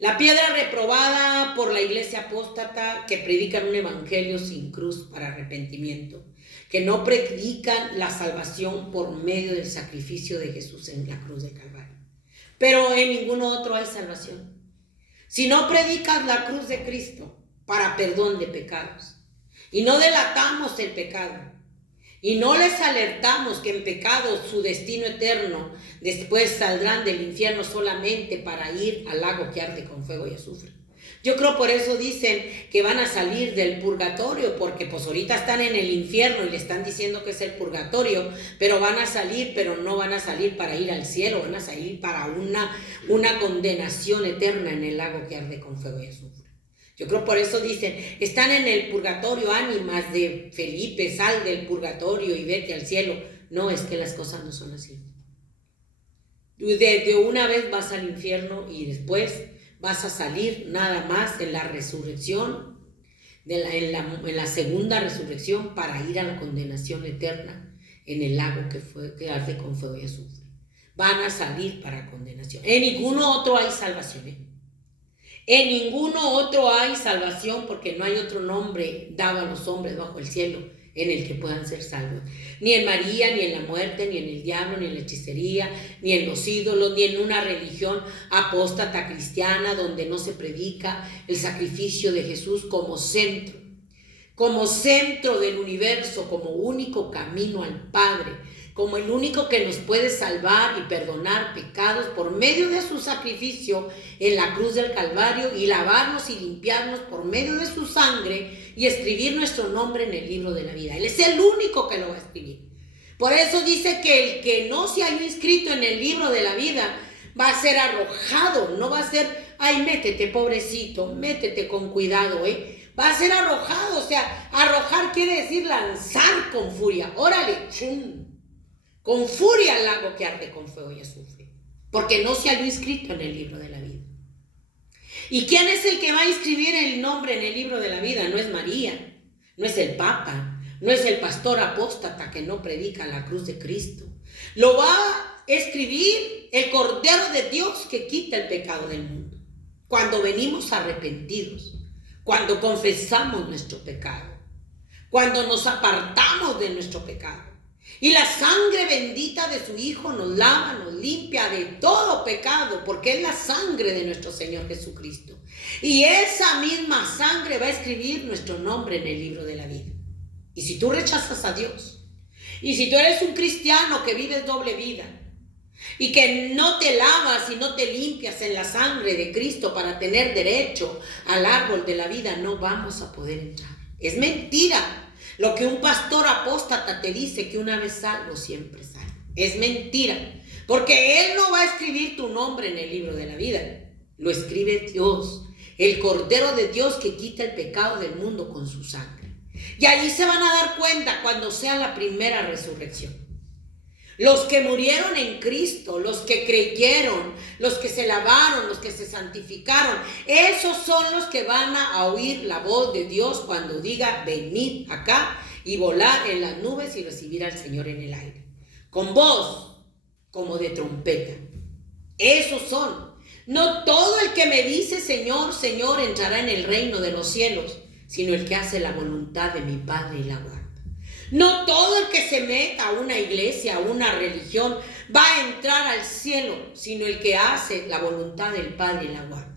La piedra reprobada por la iglesia apóstata, que predican un evangelio sin cruz para arrepentimiento, que no predican la salvación por medio del sacrificio de Jesús en la cruz del Calvario. Pero en ninguno otro hay salvación. Si no predicas la cruz de Cristo para perdón de pecados, y no delatamos el pecado, y no les alertamos que en pecado su destino eterno, después saldrán del infierno solamente para ir al lago que arde con fuego y azufre. Yo creo por eso dicen que van a salir del purgatorio, porque pues ahorita están en el infierno y le están diciendo que es el purgatorio, pero van a salir, pero no van a salir para ir al cielo, van a salir para una condenación eterna en el lago que arde con fuego y azufre. Yo creo por eso dicen, están en el purgatorio, ánimas de Felipe, sal del purgatorio y vete al cielo. No, es que las cosas no son así. De una vez vas al infierno y después vas a salir nada más en la resurrección, en la segunda resurrección, para ir a la condenación eterna en el lago que arde con fuego y azufre. Van a salir para condenación. En ninguno otro hay salvación, ¿eh? En ninguno otro hay salvación, porque no hay otro nombre dado a los hombres bajo el cielo en el que puedan ser salvos. Ni en María, ni en la muerte, ni en el diablo, ni en la hechicería, ni en los ídolos, ni en una religión apóstata cristiana donde no se predica el sacrificio de Jesús como centro del universo, como único camino al Padre, como el único que nos puede salvar y perdonar pecados por medio de su sacrificio en la cruz del Calvario, y lavarnos y limpiarnos por medio de su sangre y escribir nuestro nombre en el libro de la vida. Él es el único que lo va a escribir. Por eso dice que el que no se haya inscrito en el libro de la vida va a ser arrojado, no va a ser, ay, métete, pobrecito, métete con cuidado, va a ser arrojado. O sea, arrojar quiere decir lanzar con furia. Órale, chum, con furia al lago que arde con fuego y azufre, porque no se halló inscrito en el libro de la vida. ¿Y quién es el que va a inscribir el nombre en el libro de la vida? No es María, no es el Papa, no es el pastor apóstata que no predica la cruz de Cristo. Lo va a escribir el Cordero de Dios que quita el pecado del mundo. Cuando venimos arrepentidos, cuando confesamos nuestro pecado, cuando nos apartamos de nuestro pecado, y la sangre bendita de su Hijo nos lava, nos limpia de todo pecado, porque es la sangre de nuestro Señor Jesucristo. Y esa misma sangre va a escribir nuestro nombre en el libro de la vida. Y si tú rechazas a Dios, y si tú eres un cristiano que vives doble vida, y que no te lavas y no te limpias en la sangre de Cristo para tener derecho al árbol de la vida, no vamos a poder entrar. Es mentira lo que un pastor apóstata te dice, que una vez salvo, siempre salvo. Es mentira, porque él no va a escribir tu nombre en el libro de la vida. Lo escribe Dios, el Cordero de Dios que quita el pecado del mundo con su sangre. Y allí se van a dar cuenta cuando sea la primera resurrección. Los que murieron en Cristo, los que creyeron, los que se lavaron, los que se santificaron, esos son los que van a oír la voz de Dios cuando diga, venid acá, y volar en las nubes y recibir al Señor en el aire, con voz como de trompeta. Esos son. No todo el que me dice Señor, Señor entrará en el reino de los cielos, sino el que hace la voluntad de mi Padre y la guarda. No todo el que se meta a una iglesia, a una religión, va a entrar al cielo, sino el que hace la voluntad del Padre y la guarda.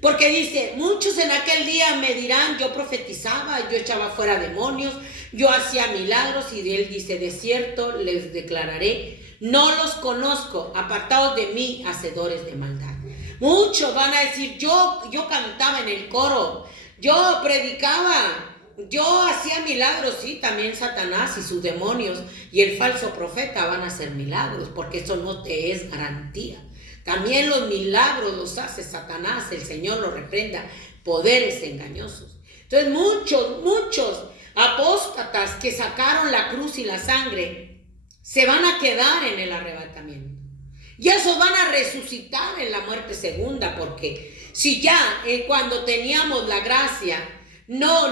Porque dice, muchos en aquel día me dirán, yo profetizaba, yo echaba fuera demonios, yo hacía milagros, y él dice, de cierto les declararé, no los conozco, apartados de mí, hacedores de maldad. Muchos van a decir, yo cantaba en el coro, yo predicaba, yo hacía milagros. Sí, también Satanás y sus demonios y el falso profeta van a hacer milagros, porque eso no te es garantía. También los milagros los hace Satanás, el Señor lo reprenda, poderes engañosos. Entonces muchos apóstatas que sacaron la cruz y la sangre se van a quedar en el arrebatamiento. Y esos van a resucitar en la muerte segunda, porque si ya cuando teníamos la gracia no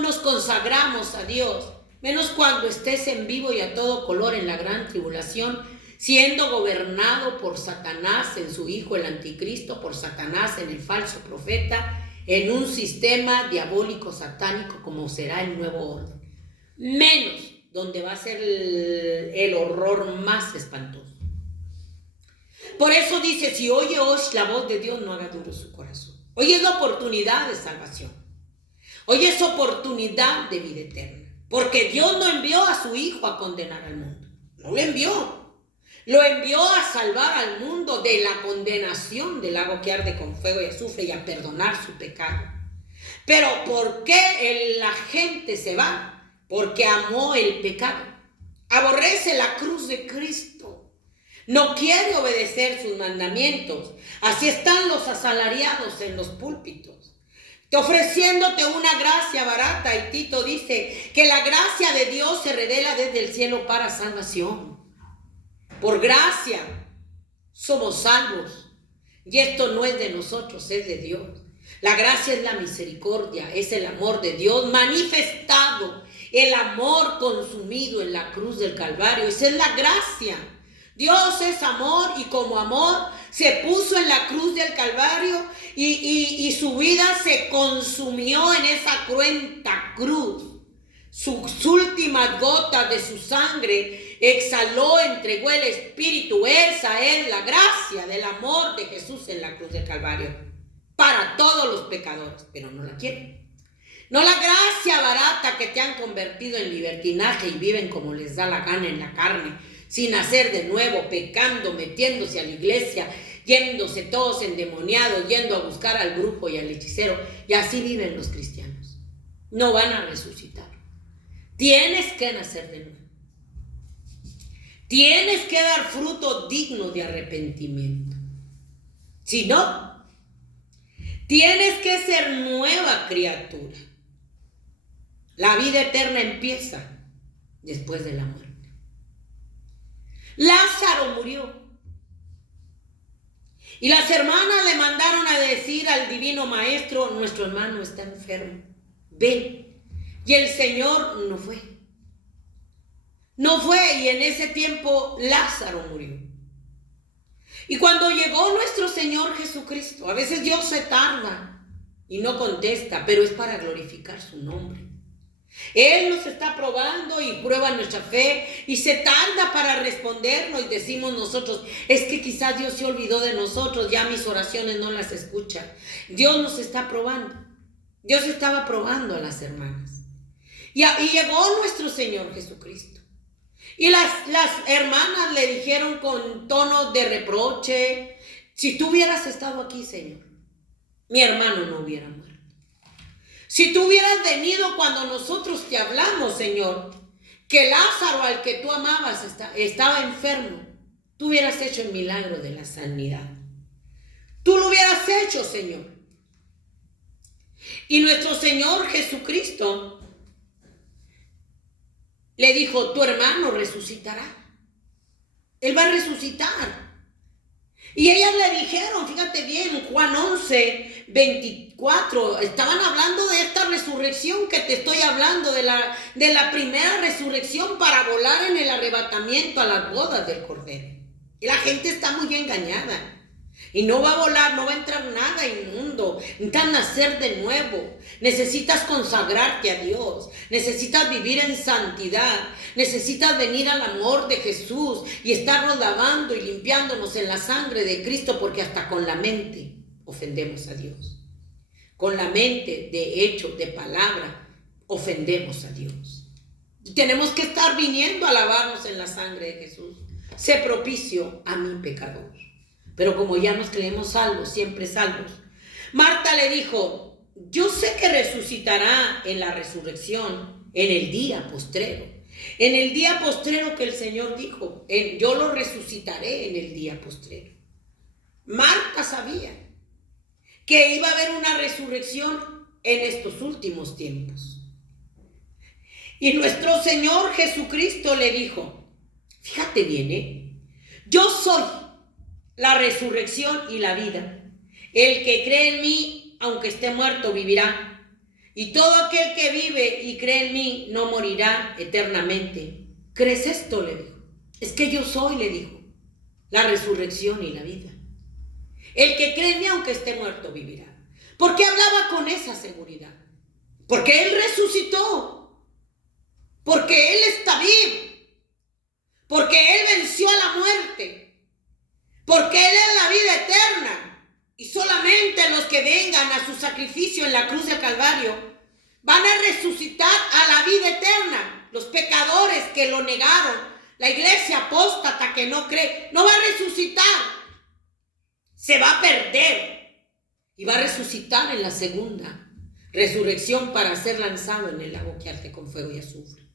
nos consagramos a Dios, menos cuando estés en vivo y a todo color en la gran tribulación, siendo gobernado por Satanás en su hijo el anticristo, por Satanás en el falso profeta, en un sistema diabólico satánico como será el nuevo orden. Menos donde va a ser el horror más espantoso. Por eso dice, si oye la voz de Dios, no haga duro su corazón. Hoy es la oportunidad de salvación. Hoy es oportunidad de vida eterna. Porque Dios no envió a su Hijo a condenar al mundo. No lo envió. Lo envió a salvar al mundo de la condenación del lago que arde con fuego y azufre y a perdonar su pecado. Pero ¿por qué la gente se va? Porque amó el pecado. Aborrece la cruz de Cristo. No quiere obedecer sus mandamientos. Así están los asalariados en los púlpitos, ofreciéndote una gracia barata. Y Tito dice que la gracia de Dios se revela desde el cielo para salvación. Por gracia somos salvos. Y esto no es de nosotros, es de Dios. La gracia es la misericordia, es el amor de Dios manifestado, el amor consumido en la cruz del Calvario. Esa es la gracia. Dios es amor y como amor se puso en la cruz del Calvario y su vida se consumió en esa cruenta cruz. Sus últimas gotas de su sangre exhaló, entregó el Espíritu. Esa es la gracia del amor de Jesús en la cruz del Calvario para todos los pecadores, pero no la quieren. No la gracia barata que te han convertido en libertinaje y viven como les da la gana en la carne, sin nacer de nuevo, pecando, metiéndose a la iglesia, yéndose todos endemoniados, yendo a buscar al brujo y al hechicero. Y así viven los cristianos. No van a resucitar. Tienes que nacer de nuevo. Tienes que dar fruto digno de arrepentimiento. Si no, tienes que ser nueva criatura. La vida eterna empieza después de la muerte. Lázaro murió. Y las hermanas le mandaron a decir al divino maestro: nuestro hermano está enfermo, ven. Y el Señor no fue. No fue, y en ese tiempo Lázaro murió. Y cuando llegó nuestro Señor Jesucristo, a veces Dios se tarda y no contesta, pero es para glorificar su nombre. Él nos está probando y prueba nuestra fe y se tarda para respondernos, y decimos nosotros: es que quizás Dios se olvidó de nosotros, ya mis oraciones no las escucha. Dios nos está probando. Dios estaba probando a las hermanas. Y llegó nuestro Señor Jesucristo. Y las hermanas le dijeron con tono de reproche: si tú hubieras estado aquí, Señor, mi hermano no hubiera muerto. Si tú hubieras venido cuando nosotros te hablamos, Señor, que Lázaro, al que tú amabas, estaba enfermo, tú hubieras hecho el milagro de la sanidad. Tú lo hubieras hecho, Señor. Y nuestro Señor Jesucristo le dijo: tu hermano resucitará. Él va a resucitar. Y ellas le dijeron, fíjate bien, Juan 11:24, estaban hablando de esta resurrección que te estoy hablando, de la primera resurrección para volar en el arrebatamiento a las bodas del Cordero. Y la gente está muy engañada. Y no va a volar, no va a entrar nada inmundo. Necesitas nacer de nuevo. Necesitas consagrarte a Dios. Necesitas vivir en santidad. Necesitas venir al amor de Jesús y estarnos lavando y limpiándonos en la sangre de Cristo, porque hasta con la mente ofendemos a Dios. Con la mente, de hecho, de palabra, ofendemos a Dios. Y tenemos que estar viniendo a lavarnos en la sangre de Jesús. Sé propicio a mi pecador. Pero como ya nos creemos salvos, siempre salvos, Marta le dijo: yo sé que resucitará en la resurrección, en el día postrero. En el día postrero que el Señor dijo, yo lo resucitaré en el día postrero. Marta sabía que iba a haber una resurrección en estos últimos tiempos. Y nuestro Señor Jesucristo le dijo: fíjate bien, yo soy la resurrección y la vida. El que cree en mí, aunque esté muerto, vivirá. Y todo aquel que vive y cree en mí no morirá eternamente. ¿Crees esto?, le dijo. Es que yo soy, le dijo, la resurrección y la vida. El que cree en mí, aunque esté muerto, vivirá. ¿Por qué hablaba con esa seguridad? Porque Él resucitó. Porque Él está vivo. Porque Él venció a la muerte. Porque Él es la vida eterna. Y solamente los que vengan a su sacrificio en la cruz del Calvario van a resucitar a la vida eterna. Los pecadores que lo negaron, la iglesia apóstata que no cree, no va a resucitar. Se va a perder y va a resucitar en la segunda resurrección para ser lanzado en el lago que arde con fuego y azufre.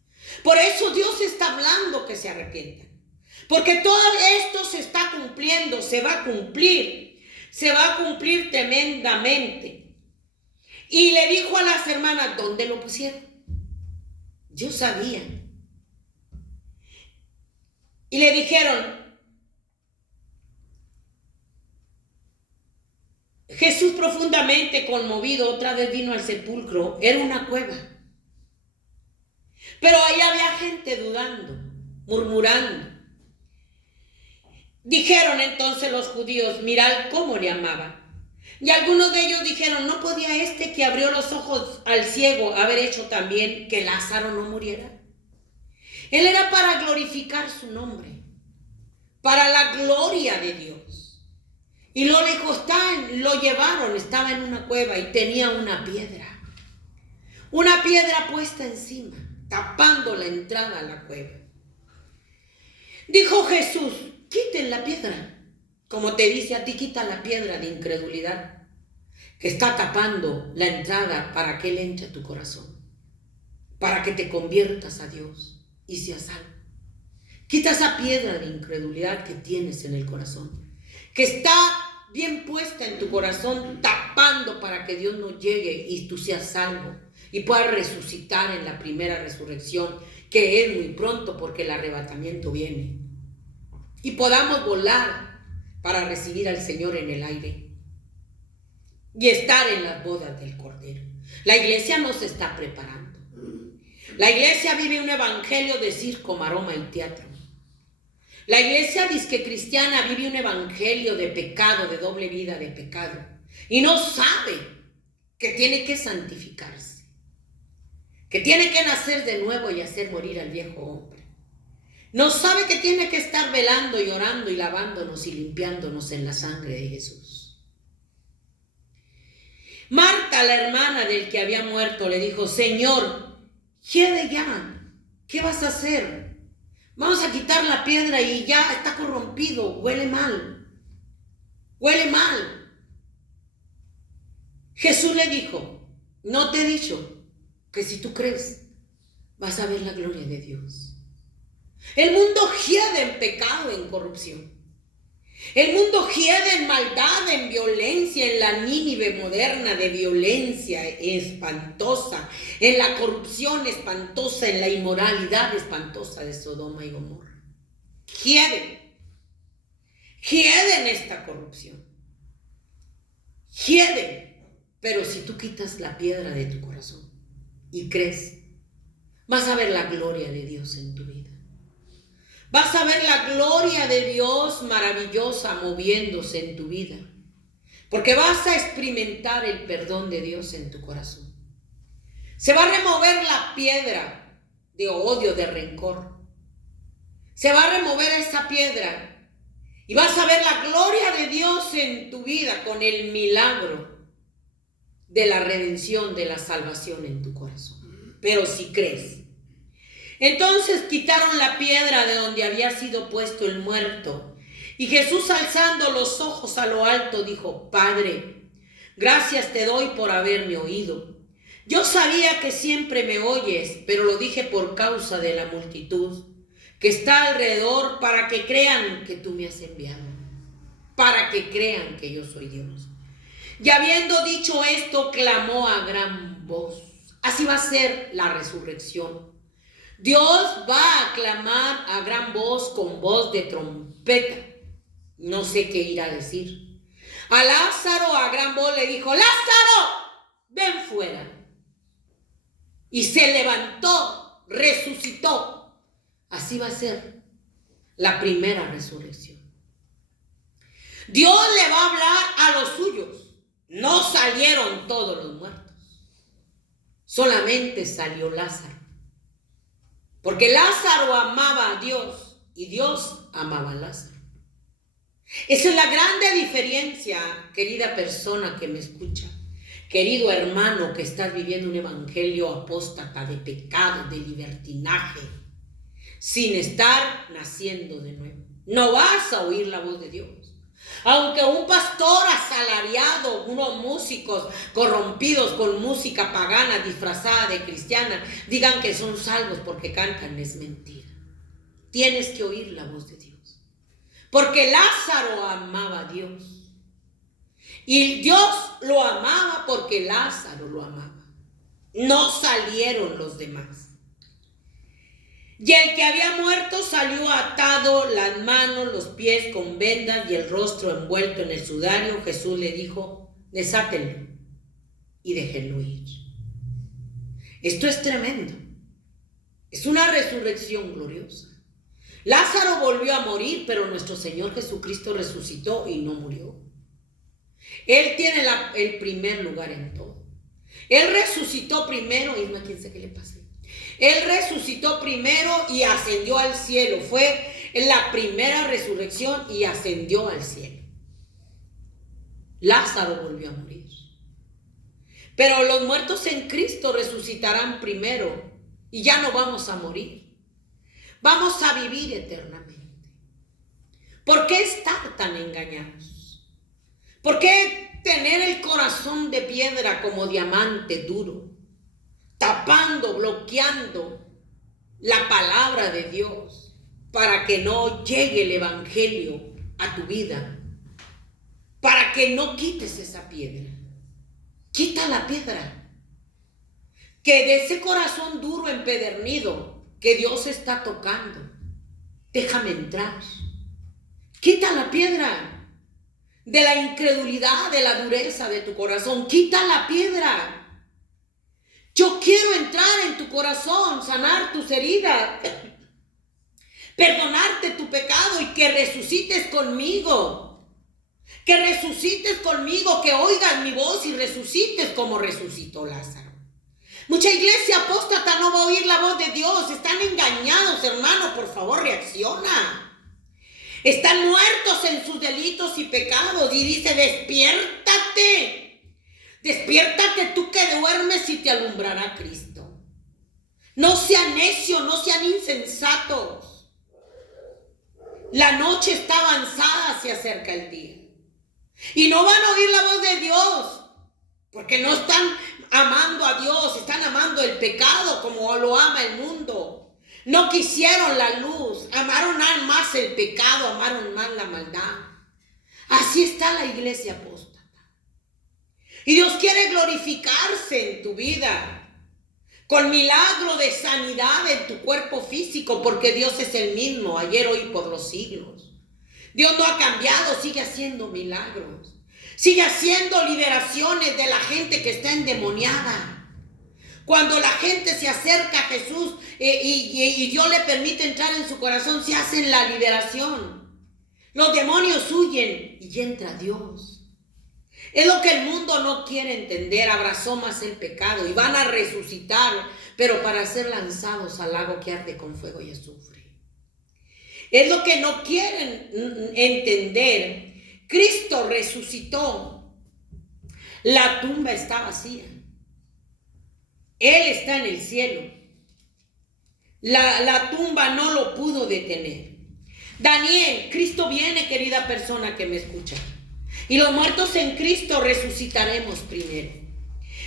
Por eso Dios está hablando que se arrepientan. Porque todo esto se está cumpliendo, se va a cumplir tremendamente. Y le dijo a las hermanas, ¿dónde lo pusieron? Yo sabía. Y le dijeron, Jesús profundamente conmovido otra vez vino al sepulcro. Era una cueva. Pero ahí había gente dudando, murmurando. Dijeron entonces los judíos, mirad cómo le amaban. Y algunos de ellos dijeron, ¿no podía este que abrió los ojos al ciego haber hecho también que Lázaro no muriera? Él era para glorificar su nombre, para la gloria de Dios. Y lo llevaron, estaba en una cueva y tenía una piedra puesta encima, tapando la entrada a la cueva. Dijo Jesús, quiten la piedra. Como te dice a ti, quita la piedra de incredulidad que está tapando la entrada para que Él entre a tu corazón, para que te conviertas a Dios y seas salvo. Quita esa piedra de incredulidad que tienes en el corazón, que está bien puesta en tu corazón, tapando para que Dios no llegue y tú seas salvo y puedas resucitar en la primera resurrección, que es muy pronto porque el arrebatamiento viene. Y podamos volar para recibir al Señor en el aire y estar en las bodas del Cordero. La iglesia no se está preparando. La iglesia vive un evangelio de circo, maroma y teatro. La iglesia disque cristiana vive un evangelio de pecado, de doble vida de pecado. Y no sabe que tiene que santificarse, que tiene que nacer de nuevo y hacer morir al viejo hombre. No sabe que tiene que estar velando y orando y lavándonos y limpiándonos en la sangre de Jesús. Marta, la hermana del que había muerto, le dijo, Señor, hiede ya, ¿qué vas a hacer? Vamos a quitar la piedra y ya está corrompido, huele mal. Jesús le dijo, no te he dicho que si tú crees vas a ver la gloria de Dios. El mundo hiede en pecado, en corrupción. El mundo hiede en maldad, en violencia, en la Nínive moderna de violencia espantosa, en la corrupción espantosa, en la inmoralidad espantosa de Sodoma y Gomorra. Hiede en esta corrupción. Hiede, pero si tú quitas la piedra de tu corazón y crees, vas a ver la gloria de Dios en tu vida. Vas a ver la gloria de Dios maravillosa moviéndose en tu vida. Porque vas a experimentar el perdón de Dios en tu corazón. Se va a remover la piedra de odio, de rencor. Se va a remover esa piedra. Y vas a ver la gloria de Dios en tu vida con el milagro de la redención, de la salvación en tu corazón. Pero si crees. Entonces quitaron la piedra de donde había sido puesto el muerto. Y Jesús, alzando los ojos a lo alto, dijo, Padre, gracias te doy por haberme oído. Yo sabía que siempre me oyes, pero lo dije por causa de la multitud que está alrededor, para que crean que tú me has enviado, para que crean que yo soy Dios. Y habiendo dicho esto, clamó a gran voz. Así va a ser la resurrección. Dios va a clamar a gran voz con voz de trompeta. No sé qué irá a decir. A Lázaro a gran voz le dijo, Lázaro, ven fuera. Y se levantó, resucitó. Así va a ser la primera resurrección. Dios le va a hablar a los suyos. No salieron todos los muertos. Solamente salió Lázaro. Porque Lázaro amaba a Dios y Dios amaba a Lázaro. Esa es la grande diferencia, querida persona que me escucha, querido hermano que estás viviendo un evangelio apóstata de pecado, de libertinaje, sin estar naciendo de nuevo. No vas a oír la voz de Dios. Aunque un pastor asalariado, unos músicos corrompidos con música pagana disfrazada de cristiana, digan que son salvos porque cantan, es mentira. Tienes que oír la voz de Dios. Porque Lázaro amaba a Dios. Y Dios lo amaba porque Lázaro lo amaba. No salieron los demás. Y el que había muerto salió atado, las manos, los pies con vendas y el rostro envuelto en el sudario. Jesús le dijo, desátenlo y déjenlo ir. Esto es tremendo. Es una resurrección gloriosa. Lázaro volvió a morir, pero nuestro Señor Jesucristo resucitó y no murió. Él tiene el primer lugar en todo. Él resucitó primero, y no quién sé qué le pasa. Él resucitó primero y ascendió al cielo. Fue la primera resurrección y ascendió al cielo. Lázaro volvió a morir. Pero los muertos en Cristo resucitarán primero y ya no vamos a morir. Vamos a vivir eternamente. ¿Por qué estar tan engañados? ¿Por qué tener el corazón de piedra como diamante duro? Tapando, bloqueando la palabra de Dios para que no llegue el evangelio a tu vida, para que no quites esa piedra. Quita la piedra, que de ese corazón duro empedernido que Dios está tocando, déjame entrar. Quita la piedra de la incredulidad, de la dureza de tu corazón. Quita la piedra. Yo quiero entrar en tu corazón, sanar tus heridas, perdonarte tu pecado y que resucites conmigo. Que resucites conmigo, que oigas mi voz y resucites como resucitó Lázaro. Mucha iglesia apóstata no va a oír la voz de Dios. Están engañados, hermano, por favor, reacciona. Están muertos en sus delitos y pecados y dice, despiértate. Despiértate tú que duermes y te alumbrará Cristo. No sean necios, no sean insensatos. La noche está avanzada, se acerca el día. Y no van a oír la voz de Dios, porque no están amando a Dios, están amando el pecado como lo ama el mundo. No quisieron la luz, amaron más el pecado, amaron más la maldad. Así está la iglesia apóstata. Y Dios quiere glorificarse en tu vida con milagro de sanidad en tu cuerpo físico, porque Dios es el mismo ayer, hoy y por los siglos. Dios no ha cambiado, sigue haciendo milagros, sigue haciendo liberaciones de la gente que está endemoniada. Cuando la gente se acerca a Jesús y Dios le permite entrar en su corazón, se hace la liberación. Los demonios huyen y entra Dios. Es lo que el mundo no quiere entender. Abrazó más el pecado y van a resucitar, pero para ser lanzados al lago que arde con fuego y azufre. Es lo que no quieren entender. Cristo resucitó. La tumba está vacía. Él está en el cielo. La tumba no lo pudo detener. Daniel, Cristo viene, querida persona que me escucha. Y los muertos en Cristo resucitaremos primero.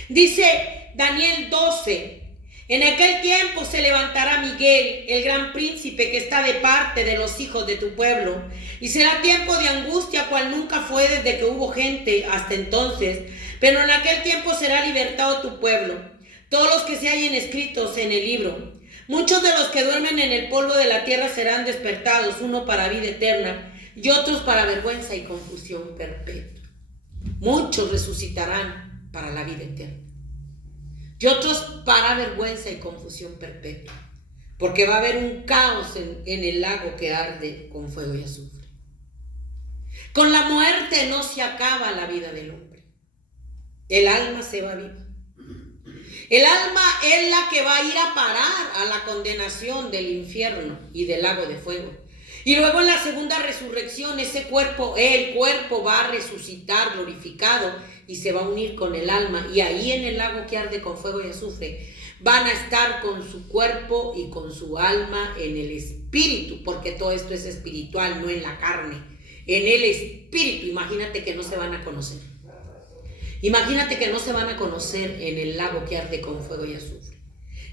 Dice Daniel 12. En aquel tiempo se levantará Miguel, el gran príncipe que está de parte de los hijos de tu pueblo. Y será tiempo de angustia cual nunca fue desde que hubo gente hasta entonces. Pero en aquel tiempo será libertado tu pueblo, todos los que se hallen escritos en el libro. Muchos de los que duermen en el polvo de la tierra serán despertados, uno para vida eterna y otros para vergüenza y confusión perpetua. Muchos resucitarán para la vida eterna y otros para vergüenza y confusión perpetua, porque va a haber un caos en el lago que arde con fuego y azufre. Con la muerte no se acaba la vida del hombre. El alma se va viva. El alma es la que va a ir a parar a la condenación del infierno y del lago de fuego. Y luego en la segunda resurrección, el cuerpo va a resucitar glorificado y se va a unir con el alma. Y ahí en el lago que arde con fuego y azufre, van a estar con su cuerpo y con su alma en el espíritu, porque todo esto es espiritual, no en la carne, en el espíritu. Imagínate que no se van a conocer. Imagínate que no se van a conocer en el lago que arde con fuego y azufre.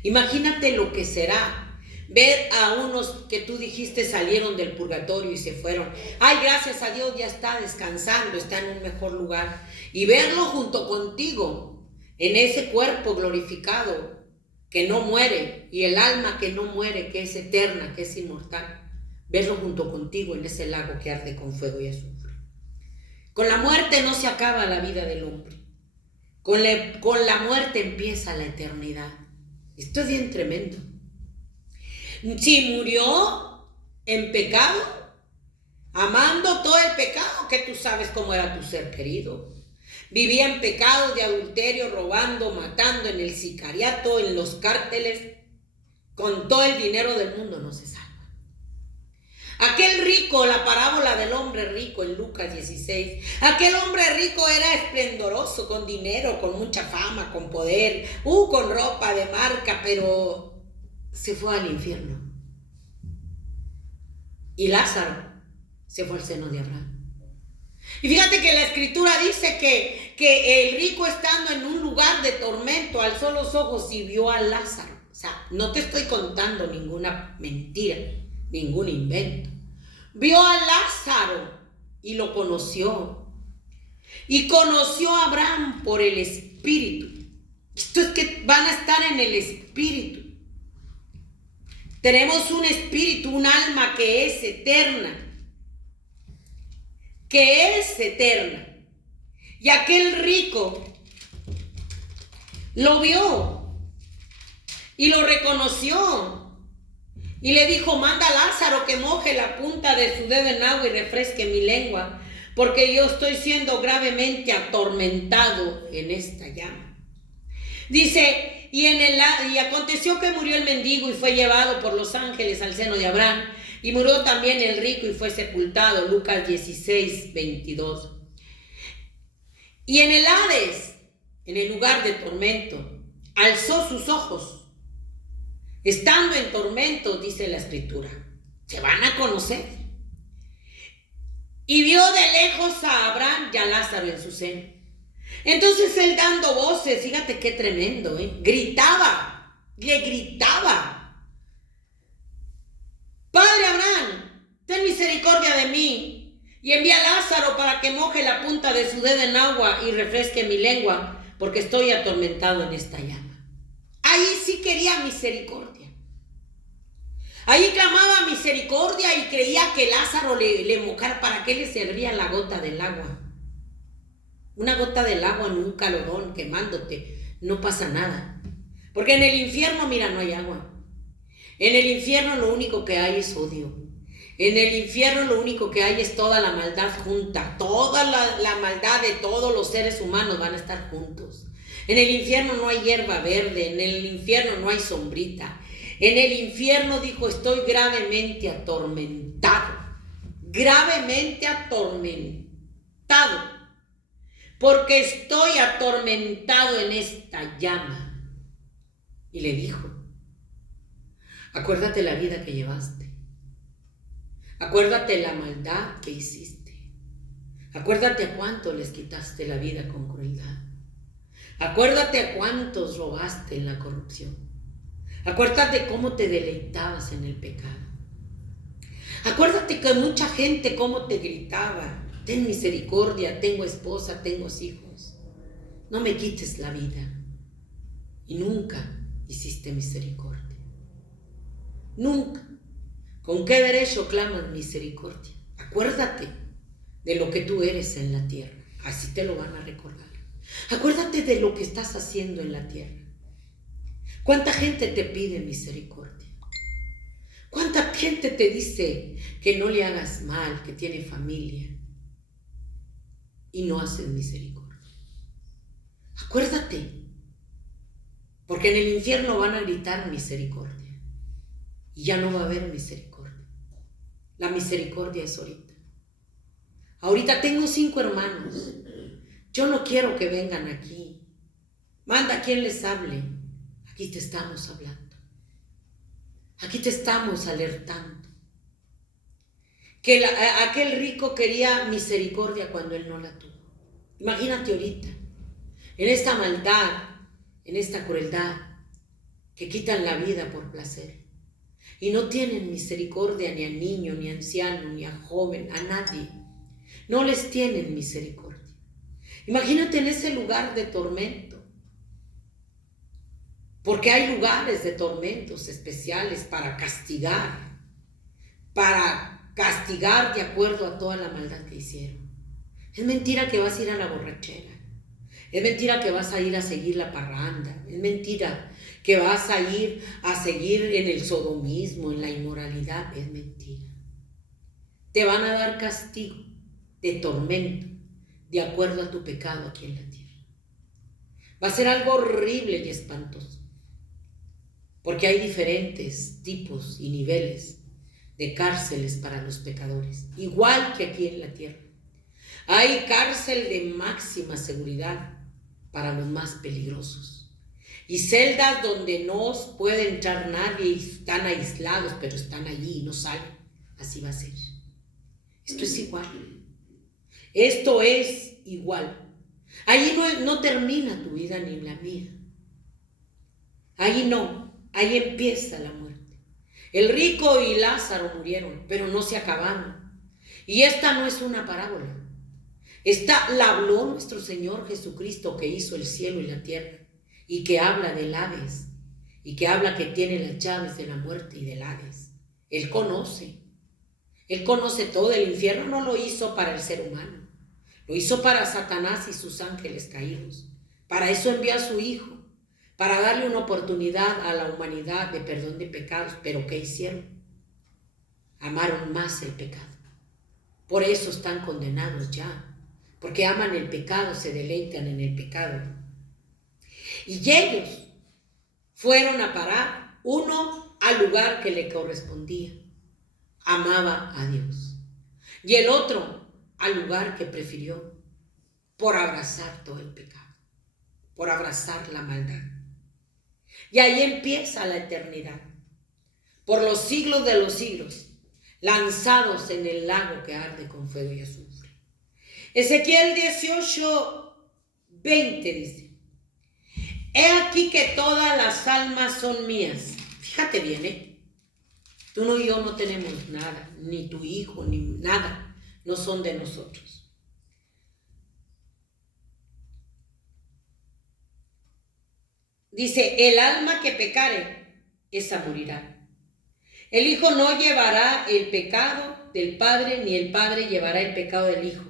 Imagínate lo que será ver a unos que tú dijiste salieron del purgatorio y se fueron. Ay, gracias a Dios, ya está descansando, está en un mejor lugar. Y verlo junto contigo en ese cuerpo glorificado que no muere, y el alma que no muere, que es eterna, que es inmortal. Verlo junto contigo en ese lago que arde con fuego y azufre. Con la muerte no se acaba la vida del hombre. Con la muerte empieza la eternidad. Esto es bien tremendo. Si murió en pecado, amando todo el pecado, que tú sabes cómo era tu ser querido. Vivía en pecado de adulterio, robando, matando, en el sicariato, en los cárteles, con todo el dinero del mundo, no se salva. Aquel rico, la parábola del hombre rico en Lucas 16, aquel hombre rico era esplendoroso, con dinero, con mucha fama, con poder, con ropa de marca, pero se fue al infierno. Y Lázaro se fue al seno de Abraham. Y fíjate que la escritura dice que el rico, estando en un lugar de tormento, alzó los ojos y vio a Lázaro. O sea, no te estoy contando ninguna mentira, ningún invento. Vio a Lázaro y lo conoció. Y conoció a Abraham por el Espíritu. Esto es que van a estar en el Espíritu. Tenemos un espíritu, un alma que es eterna. Que es eterna. Y aquel rico lo vio y lo reconoció. Y le dijo: manda a Lázaro que moje la punta de su dedo en agua y refresque mi lengua, porque yo estoy siendo gravemente atormentado en esta llama. Dice, y aconteció que murió el mendigo y fue llevado por los ángeles al seno de Abraham, y murió también el rico y fue sepultado. Lucas 16, 22. Y en el Hades, en el lugar de tormento, alzó sus ojos. Estando en tormento, dice la escritura, se van a conocer. Y vio de lejos a Abraham y a Lázaro en su seno. Entonces él, dando voces, fíjate qué tremendo, gritaba, le gritaba: Padre Abraham, ten misericordia de mí, y envía a Lázaro para que moje la punta de su dedo en agua y refresque mi lengua, porque estoy atormentado en esta llama. Ahí sí quería misericordia. Ahí clamaba misericordia y creía que Lázaro le mojara. ¿Para qué le servía la gota del agua? Una gota del agua en un calorón quemándote, no pasa nada. Porque en el infierno, mira, no hay agua. En el infierno lo único que hay es odio. En el infierno lo único que hay es toda la maldad junta. Toda la maldad de todos los seres humanos van a estar juntos. En el infierno no hay hierba verde, en el infierno no hay sombrita. En el infierno, dijo, estoy gravemente atormentado. Gravemente atormentado. Porque estoy atormentado en esta llama. Y le dijo: acuérdate la vida que llevaste. Acuérdate la maldad que hiciste. Acuérdate a cuánto les quitaste la vida con crueldad. Acuérdate a cuántos robaste en la corrupción. Acuérdate cómo te deleitabas en el pecado. Acuérdate que mucha gente cómo te gritaba: ten misericordia, tengo esposa, tengo hijos. No me quites la vida. Y nunca hiciste misericordia. Nunca. ¿Con qué derecho clamas misericordia? Acuérdate de lo que tú eres en la tierra. Así te lo van a recordar. Acuérdate de lo que estás haciendo en la tierra. ¿Cuánta gente te pide misericordia? ¿Cuánta gente te dice que no le hagas mal, que tiene familia y no haces misericordia? Acuérdate, porque en el infierno van a gritar misericordia y ya no va a haber misericordia. La misericordia es ahorita. Ahorita tengo 5 hermanos. Yo no quiero que vengan aquí. Manda a quien les hable. Aquí te estamos hablando. Aquí te estamos alertando. Que aquel rico quería misericordia cuando él no la tuvo. Imagínate ahorita, en esta maldad, en esta crueldad, que quitan la vida por placer. Y no tienen misericordia ni a niño, ni a anciano, ni a joven, a nadie. No les tienen misericordia. Imagínate en ese lugar de tormento. Porque hay lugares de tormentos especiales para castigar de acuerdo a toda la maldad que hicieron. Es mentira que vas a ir a la borrachera. Es mentira que vas a ir a seguir la parranda. Es mentira que vas a ir a seguir en el sodomismo, en la inmoralidad. Es mentira. Te van a dar castigo de tormento de acuerdo a tu pecado aquí en la tierra. Va a ser algo horrible y espantoso. Porque hay diferentes tipos y niveles de cárceles para los pecadores, igual que aquí en la tierra. Hay cárcel de máxima seguridad para los más peligrosos y celdas donde no puede entrar nadie y están aislados, pero están allí y no salen. Así va a ser. Esto es igual. Esto es igual. Allí no termina tu vida ni la mía. Allí no. Ahí empieza la muerte. El rico y Lázaro murieron, pero no se acabaron. Y esta no es una parábola. Esta la habló nuestro Señor Jesucristo, que hizo el cielo y la tierra, y que habla del Hades, y que habla que tiene las llaves de la muerte y del Hades. Él conoce todo. El infierno no lo hizo para el ser humano, lo hizo para Satanás y sus ángeles caídos. Para eso envió a su Hijo, para darle una oportunidad a la humanidad de perdón de pecados. Pero ¿qué hicieron? Amaron más el pecado. Por eso están condenados ya. Porque aman el pecado, se deleitan en el pecado. Y ellos fueron a parar, uno al lugar que le correspondía. Amaba a Dios. Y el otro al lugar que prefirió, por abrazar todo el pecado, por abrazar la maldad. Y ahí empieza la eternidad, por los siglos de los siglos, lanzados en el lago que arde con fuego y azufre. Ezequiel 18:20 dice: he aquí que todas las almas son mías. Fíjate bien, tú no y yo no tenemos nada, ni tu hijo, ni nada, no son de nosotros. Dice: el alma que pecare, esa morirá. El hijo no llevará el pecado del padre, ni el padre llevará el pecado del hijo.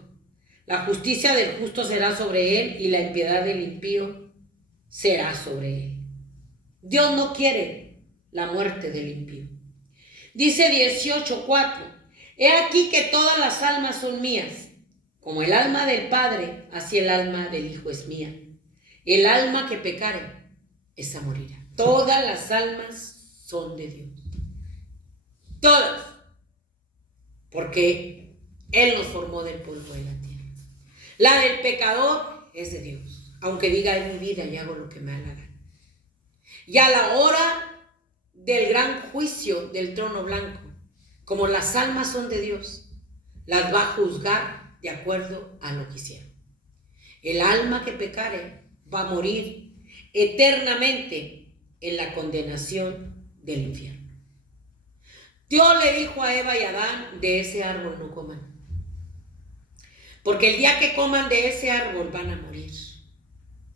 La justicia del justo será sobre él, y la impiedad del impío será sobre él. Dios no quiere la muerte del impío. Dice 18:4: he aquí que todas las almas son mías. Como el alma del Padre, así el alma del Hijo es mía. El alma que pecare, esa morirá. Todas las almas son de Dios. Todas. Porque Él nos formó del polvo de la tierra. La del pecador es de Dios, aunque diga: en mi vida y hago lo que me da la gana. Y a la hora del gran juicio del trono blanco, como las almas son de Dios, las va a juzgar de acuerdo a lo que hicieron. El alma que pecare va a morir eternamente en la condenación del infierno. Dios le dijo a Eva y a Adán: de ese árbol no coman, porque el día que coman de ese árbol van a morir.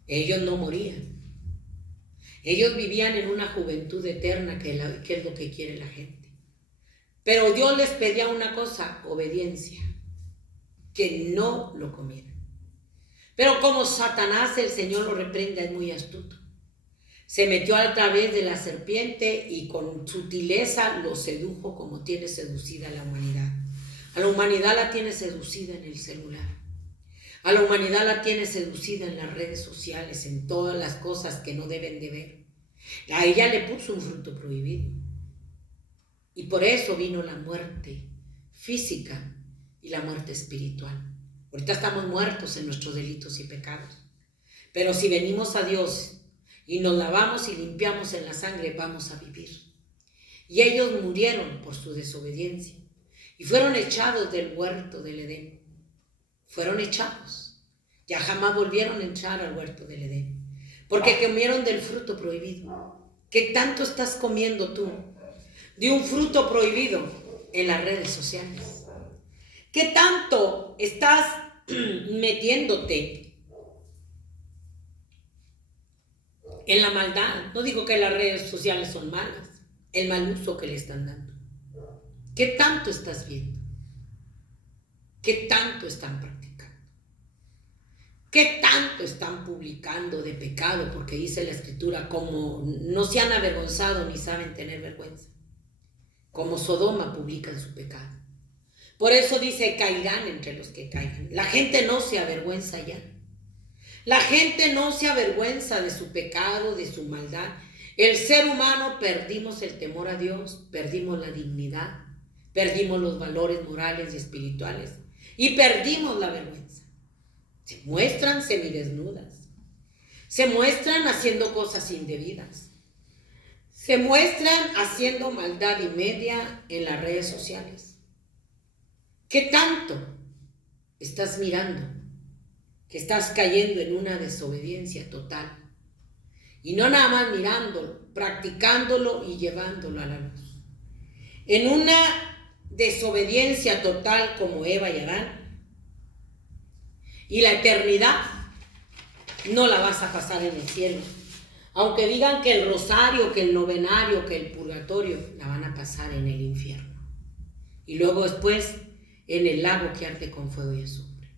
Ellos no morían. Ellos vivían en una juventud eterna, que es lo que quiere la gente. Pero Dios les pedía una cosa: obediencia, que no lo comieran. Pero como Satanás, el Señor lo reprenda, es muy astuto. Se metió a través de la serpiente y con sutileza lo sedujo, como tiene seducida a la humanidad. A la humanidad la tiene seducida en el celular. A la humanidad la tiene seducida en las redes sociales, en todas las cosas que no deben de ver. A ella le puso un fruto prohibido. Y por eso vino la muerte física y la muerte espiritual. Ahorita estamos muertos en nuestros delitos y pecados. Pero si venimos a Dios y nos lavamos y limpiamos en la sangre, vamos a vivir. Y ellos murieron por su desobediencia y fueron echados del huerto del Edén. Fueron echados. Ya jamás volvieron a entrar al huerto del Edén, porque comieron del fruto prohibido. ¿Qué tanto estás comiendo tú de un fruto prohibido en las redes sociales? ¿Qué tanto estás metiéndote en la maldad? No digo que las redes sociales son malas, el mal uso que le están dando. ¿Qué tanto estás viendo? ¿Qué tanto están practicando? ¿Qué tanto están publicando de pecado? Porque dice la Escritura, como no se han avergonzado ni saben tener vergüenza. Como Sodoma publican su pecado. Por eso dice, caerán entre los que caigan. La gente no se avergüenza ya. La gente no se avergüenza de su pecado, de su maldad. El ser humano perdimos el temor a Dios, perdimos la dignidad, perdimos los valores morales y espirituales y perdimos la vergüenza. Se muestran semidesnudas, se muestran haciendo cosas indebidas, se muestran haciendo maldad y media en las redes sociales. ¿Qué tanto estás mirando que estás cayendo en una desobediencia total? Y no nada más mirándolo, practicándolo y llevándolo a la luz. En una desobediencia total como Eva y Adán. Y la eternidad no la vas a pasar en el cielo. Aunque digan que el rosario, que el novenario, que el purgatorio, la van a pasar en el infierno. Y luego después en el lago que arde con fuego y azufre.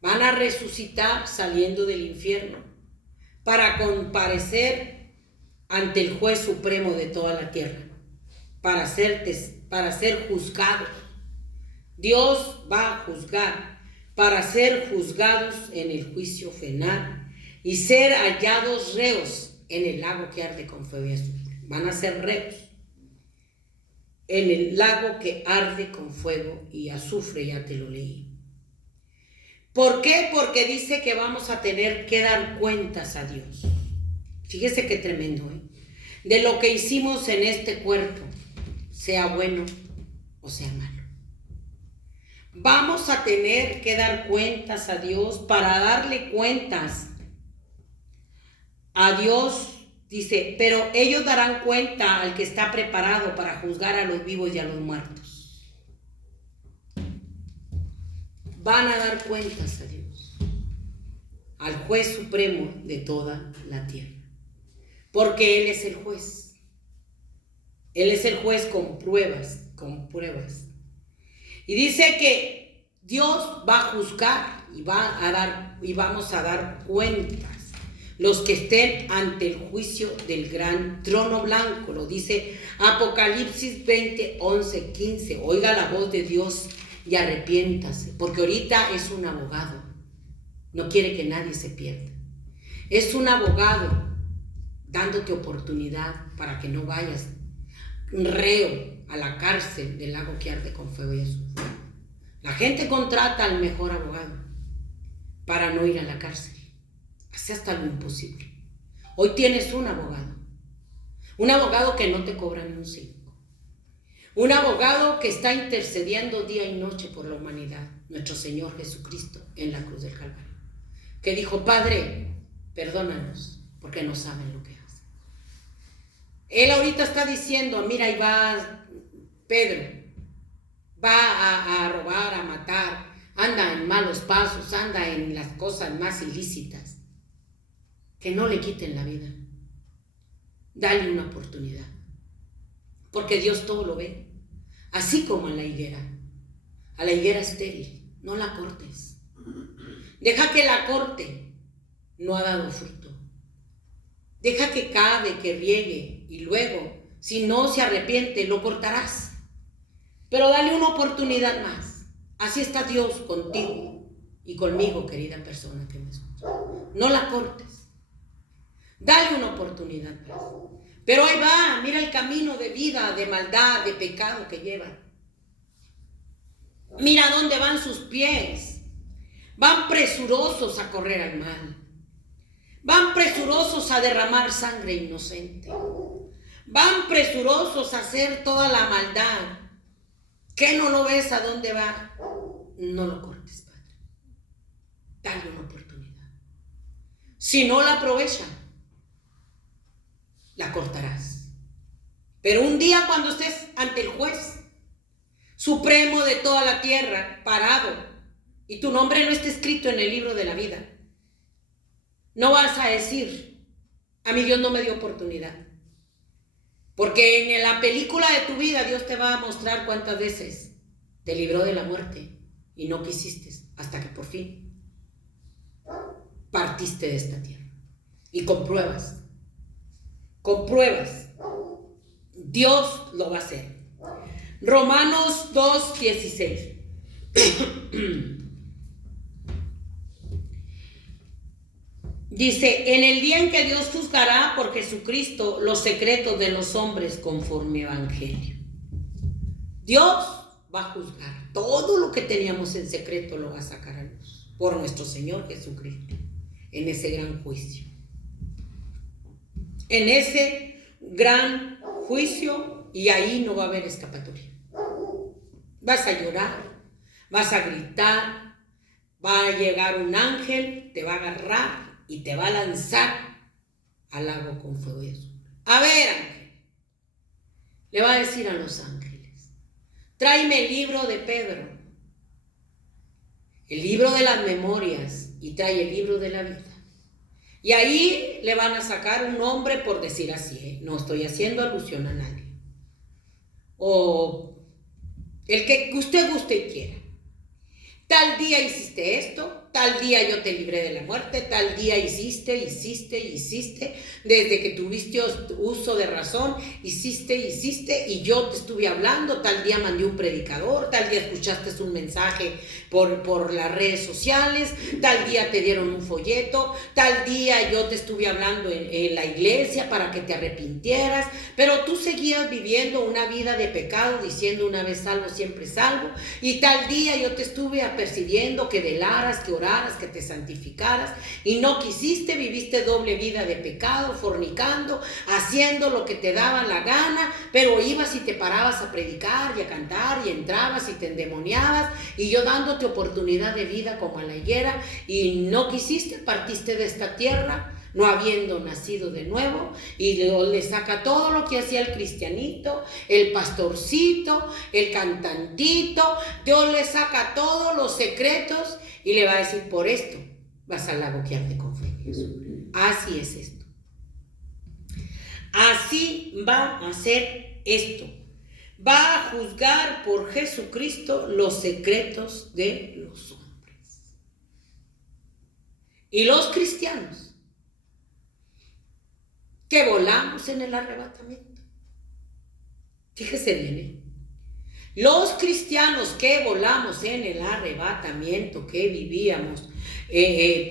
Van a resucitar saliendo del infierno para comparecer ante el juez supremo de toda la tierra, para ser juzgados. Dios va a juzgar para ser juzgados en el juicio final y ser hallados reos en el lago que arde con fuego y azufre. Van a ser reos en el lago que arde con fuego y azufre, ya te lo leí. ¿Por qué? Porque dice que vamos a tener que dar cuentas a Dios. Fíjese qué tremendo, de lo que hicimos en este cuerpo, sea bueno o sea malo. Vamos a tener que dar cuentas a Dios. Para darle cuentas a Dios, dice, pero ellos darán cuenta al que está preparado para juzgar a los vivos y a los muertos. Van a dar cuentas a Dios, al juez supremo de toda la tierra, porque Él es el juez. Él es el juez con pruebas. Y dice que Dios va a juzgar y vamos a dar cuentas. Los que estén ante el juicio del gran trono blanco, lo dice Apocalipsis 20, 11, 15. Oiga la voz de Dios y arrepiéntase, porque ahorita es un abogado. No quiere que nadie se pierda. Es un abogado dándote oportunidad para que no vayas reo a la cárcel del lago que arde con fuego y azufre. La gente contrata al mejor abogado para no ir a la cárcel. Hace hasta lo imposible. Hoy tienes un abogado que no te cobra ni un 5. Un abogado que está intercediendo día y noche por la humanidad, nuestro Señor Jesucristo en la cruz del Calvario, que dijo, Padre, perdónanos porque no saben lo que hacen. Él ahorita está diciendo, mira, ahí va Pedro, va a robar, a matar, anda en malos pasos, anda en las cosas más ilícitas. Que no le quiten la vida. Dale una oportunidad. Porque Dios todo lo ve. Así como a la higuera estéril, no la cortes. Deja que la corte, no ha dado fruto. Deja que cabe, que riegue y luego, si no se arrepiente, lo cortarás. Pero dale una oportunidad más. Así está Dios contigo y conmigo, querida persona que me escucha. No la cortes. Dale una oportunidad más. Pero ahí va, mira el camino de vida, de maldad, de pecado que lleva. Mira dónde van sus pies. Van presurosos a correr al mal. Van presurosos a derramar sangre inocente. Van presurosos a hacer toda la maldad. ¿Qué no lo ves a dónde va? No lo cortes, Padre. Dale una oportunidad. Si no la aprovecha, la cortarás. Pero un día cuando estés ante el juez supremo de toda la tierra, parado, y tu nombre no esté escrito en el libro de la vida, no vas a decir, a mí Dios no me dio oportunidad. Porque en la película de tu vida Dios te va a mostrar cuántas veces te libró de la muerte y no quisiste, hasta que por fin partiste de esta tierra. Y compruebas, Dios lo va a hacer. Romanos 2:16. Dice, en el día en que Dios juzgará por Jesucristo los secretos de los hombres conforme Evangelio. Dios va a juzgar. Todo lo que teníamos en secreto lo va a sacar a luz por nuestro Señor Jesucristo en ese gran juicio. En ese gran juicio, y ahí no va a haber escapatoria. Vas a llorar, vas a gritar, va a llegar un ángel, te va a agarrar y te va a lanzar al lago con fuego y azufre. A ver, ángel, le va a decir a los ángeles, tráeme el libro de Pedro, el libro de las memorias, y trae el libro de la vida. Y ahí le van a sacar un nombre, por decir así, no estoy haciendo alusión a nadie. O el que usted guste y quiera. Tal día hiciste esto, tal día yo te libré de la muerte, tal día hiciste, desde que tuviste uso de razón, hiciste, y yo te estuve hablando, tal día mandé un predicador, tal día escuchaste un mensaje por las redes sociales, tal día te dieron un folleto, tal día yo te estuve hablando en la iglesia para que te arrepintieras, pero tú seguías viviendo una vida de pecado, diciendo una vez salvo, siempre salvo, y tal día yo te estuve apercibiendo que velaras, que oraras, que te santificaras, y no quisiste, viviste doble vida de pecado, fornicando, haciendo lo que te daba la gana, pero ibas y te parabas a predicar y a cantar, y entrabas y te endemoniabas, y yo dándote oportunidad de vida como a la higuera, y no quisiste, partiste de esta tierra, no habiendo nacido de nuevo, y le saca todo lo que hacía el cristianito, el pastorcito, el cantantito. Dios le saca todos los secretos y le va a decir, por esto vas al lago que arde con fuego. Así es esto. Así va a ser esto. Va a juzgar por Jesucristo los secretos de los hombres. Y los cristianos que volamos en el arrebatamiento. Fíjese bien, los cristianos que volamos en el arrebatamiento, que vivíamos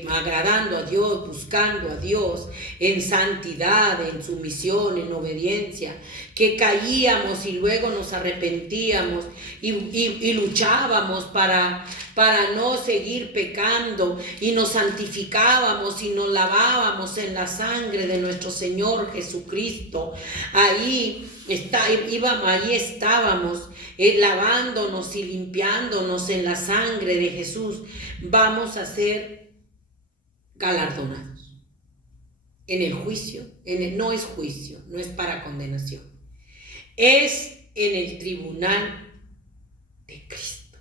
agradando a Dios, buscando a Dios en santidad, en sumisión, en obediencia, que caíamos y luego nos arrepentíamos y luchábamos para no seguir pecando, y nos santificábamos y nos lavábamos en la sangre de nuestro Señor Jesucristo. Ahí estábamos lavándonos y limpiándonos en la sangre de Jesús. Vamos a ser galardonados en el juicio. No es juicio, no es para condenación, es en el tribunal de Cristo.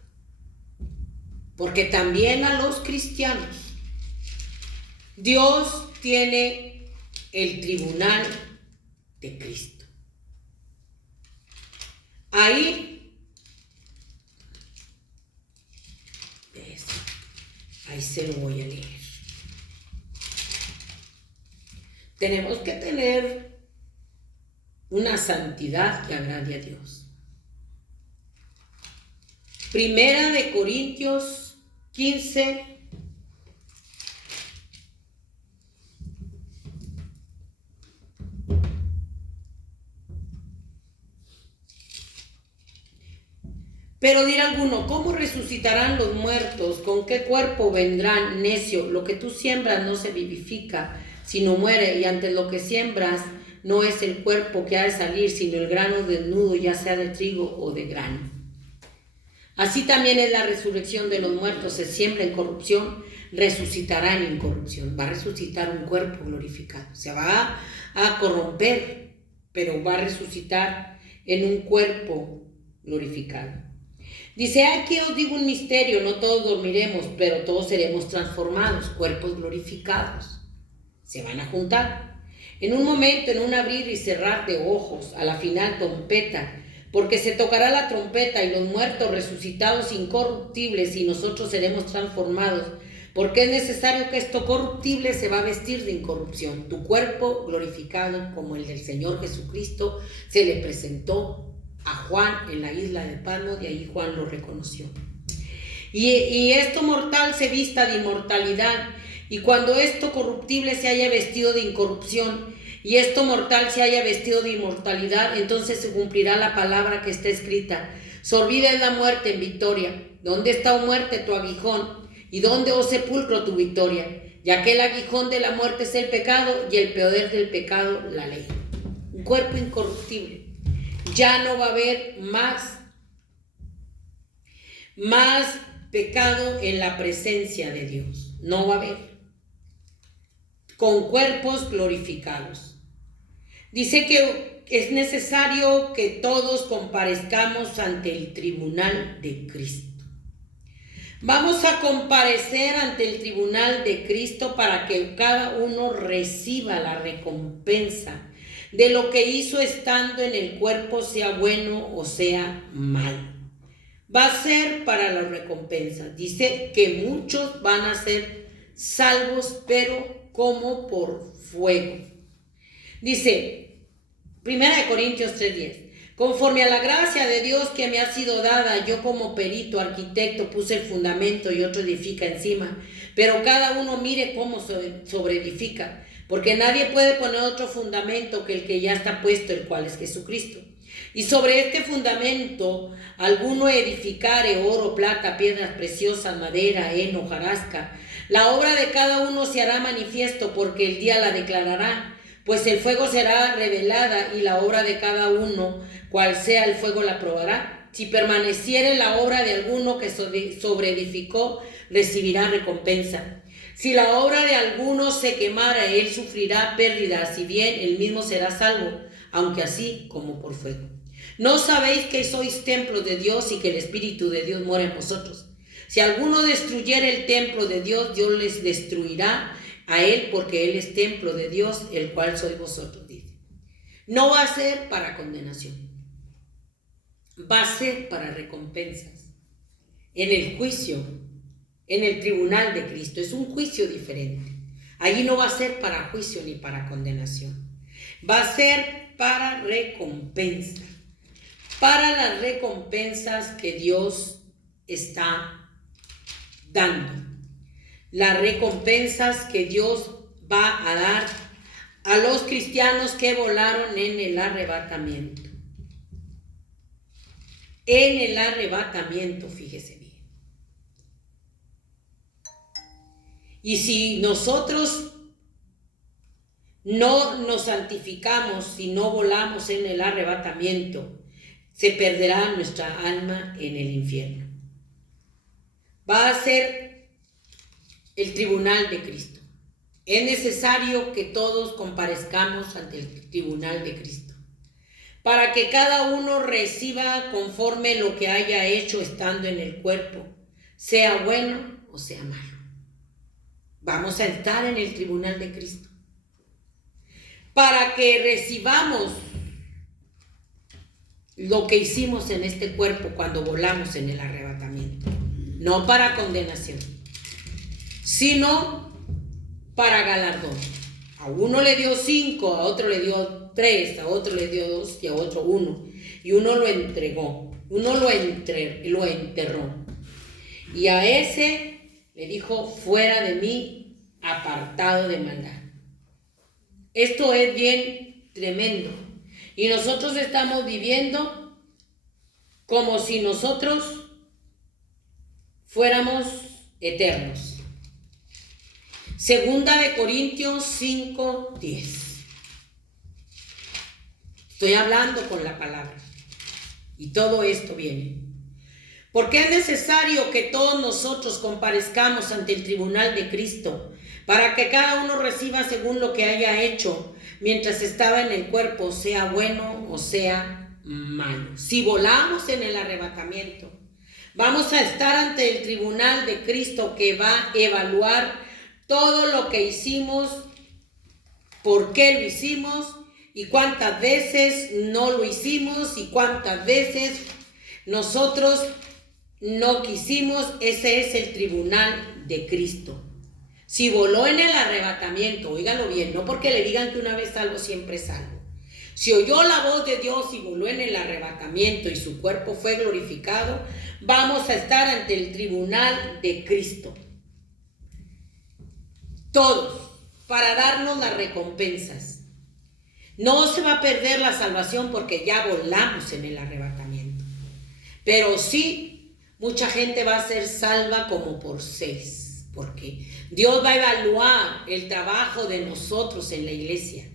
Porque también a los cristianos Dios tiene el tribunal de Cristo. Ahí se lo voy a leer. Tenemos que tener una santidad que agrade a Dios. Primera de Corintios 15. Pero dirá alguno, ¿cómo resucitarán los muertos? ¿Con qué cuerpo vendrán? Necio, lo que tú siembras no se vivifica, sino muere, y ante lo que siembras no es el cuerpo que ha de salir, sino el grano desnudo, ya sea de trigo o de grano. Así también es la resurrección de los muertos, se siembra en corrupción, resucitará en incorrupción. Va a resucitar un cuerpo glorificado, se va a corromper, pero va a resucitar en un cuerpo glorificado. Dice, aquí os digo un misterio, no todos dormiremos, pero todos seremos transformados, cuerpos glorificados. Se van a juntar. En un momento, en un abrir y cerrar de ojos, a la final trompeta, porque se tocará la trompeta y los muertos resucitados incorruptibles y nosotros seremos transformados, porque es necesario que esto corruptible se va a vestir de incorrupción. Tu cuerpo glorificado como el del Señor Jesucristo se le presentó a Juan en la isla de Patmos, y ahí Juan lo reconoció. Y esto mortal se vista de inmortalidad, y cuando esto corruptible se haya vestido de incorrupción, y esto mortal se haya vestido de inmortalidad, entonces se cumplirá la palabra que está escrita: sorbida es la muerte en victoria. ¿Dónde está, oh muerte, tu aguijón? ¿Y dónde, oh sepulcro, tu victoria? Ya que el aguijón de la muerte es el pecado, y el poder del pecado la ley. Un cuerpo incorruptible. Ya no va a haber más pecado en la presencia de Dios. No va a haber. Con cuerpos glorificados. Dice que es necesario que todos comparezcamos ante el tribunal de Cristo. Vamos a comparecer ante el tribunal de Cristo para que cada uno reciba la recompensa de lo que hizo estando en el cuerpo, sea bueno o sea malo. Va a ser para la recompensa. Dice que muchos van a ser salvos, pero como por fuego. Dice 1 Corintios 3:10, conforme a la gracia de Dios que me ha sido dada, yo como perito, arquitecto, puse el fundamento y otro edifica encima, pero cada uno mire cómo sobreedifica, porque nadie puede poner otro fundamento que el que ya está puesto, el cual es Jesucristo. Y sobre este fundamento alguno edificare oro, plata, piedras preciosas, madera, heno, hojarasca. La obra de cada uno se hará manifiesto, porque el día la declarará, pues el fuego será revelada, y la obra de cada uno, cual sea el fuego, la probará. Si permaneciere la obra de alguno que sobreedificó, recibirá recompensa. Si la obra de alguno se quemara, él sufrirá pérdida, si bien él mismo será salvo, aunque así como por fuego. ¿No sabéis que sois templo de Dios y que el Espíritu de Dios mora en vosotros? Si alguno destruyere el templo de Dios, Dios les destruirá a él, porque él es templo de Dios, el cual sois vosotros, dice. No va a ser para condenación, va a ser para recompensas. En el juicio, en el tribunal de Cristo, es un juicio diferente. Allí no va a ser para juicio ni para condenación, va a ser para recompensa, para las recompensas que Dios está dando, las recompensas que Dios va a dar a los cristianos que volaron en el arrebatamiento. En el arrebatamiento, fíjese bien. Y si nosotros no nos santificamos, si no volamos en el arrebatamiento, se perderá nuestra alma en el infierno. Va a ser el tribunal de Cristo. Es necesario que todos comparezcamos ante el tribunal de Cristo, para que cada uno reciba conforme lo que haya hecho estando en el cuerpo, sea bueno o sea malo. Vamos a estar en el tribunal de Cristo, para que recibamos lo que hicimos en este cuerpo cuando volamos en el arrebatamiento. No para condenación, sino para galardón. A uno le dio 5, a otro le dio 3, a otro le dio 2 y a otro 1. Y uno lo entregó, uno lo enterró. Y a ese le dijo: fuera de mí, apartado de maldad. Esto es bien tremendo. Y nosotros estamos viviendo como si nosotros fuéramos eternos. Segunda de Corintios 5:10. Estoy hablando con la palabra. Y todo esto viene. Porque es necesario que todos nosotros comparezcamos ante el tribunal de Cristo, para que cada uno reciba según lo que haya hecho mientras estaba en el cuerpo, sea bueno o sea malo. Si volamos en el arrebatamiento, vamos a estar ante el tribunal de Cristo, que va a evaluar todo lo que hicimos, por qué lo hicimos y cuántas veces no lo hicimos y cuántas veces nosotros no quisimos. Ese es el tribunal de Cristo. Si voló en el arrebatamiento, óigalo bien, no porque le digan que una vez salvo, siempre salvo. Si oyó la voz de Dios y voló en el arrebatamiento y su cuerpo fue glorificado, vamos a estar ante el tribunal de Cristo. Todos, para darnos las recompensas. No se va a perder la salvación porque ya volamos en el arrebatamiento. Pero sí, mucha gente va a ser salva como por 6. Porque Dios va a evaluar el trabajo de nosotros en la iglesia.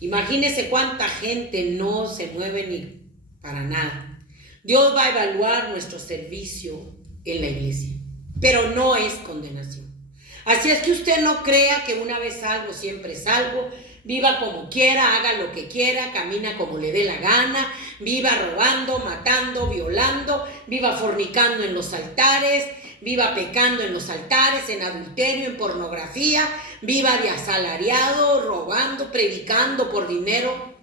Imagínense cuánta gente no se mueve ni para nada. Dios va a evaluar nuestro servicio en la iglesia. Pero no es condenación. Así es que usted no crea que una vez salvo, siempre salvo. Viva como quiera, haga lo que quiera, camina como le dé la gana, viva robando, matando, violando, viva fornicando en los altares, viva pecando en los altares, en adulterio, en pornografía, viva de asalariado, robando, predicando por dinero.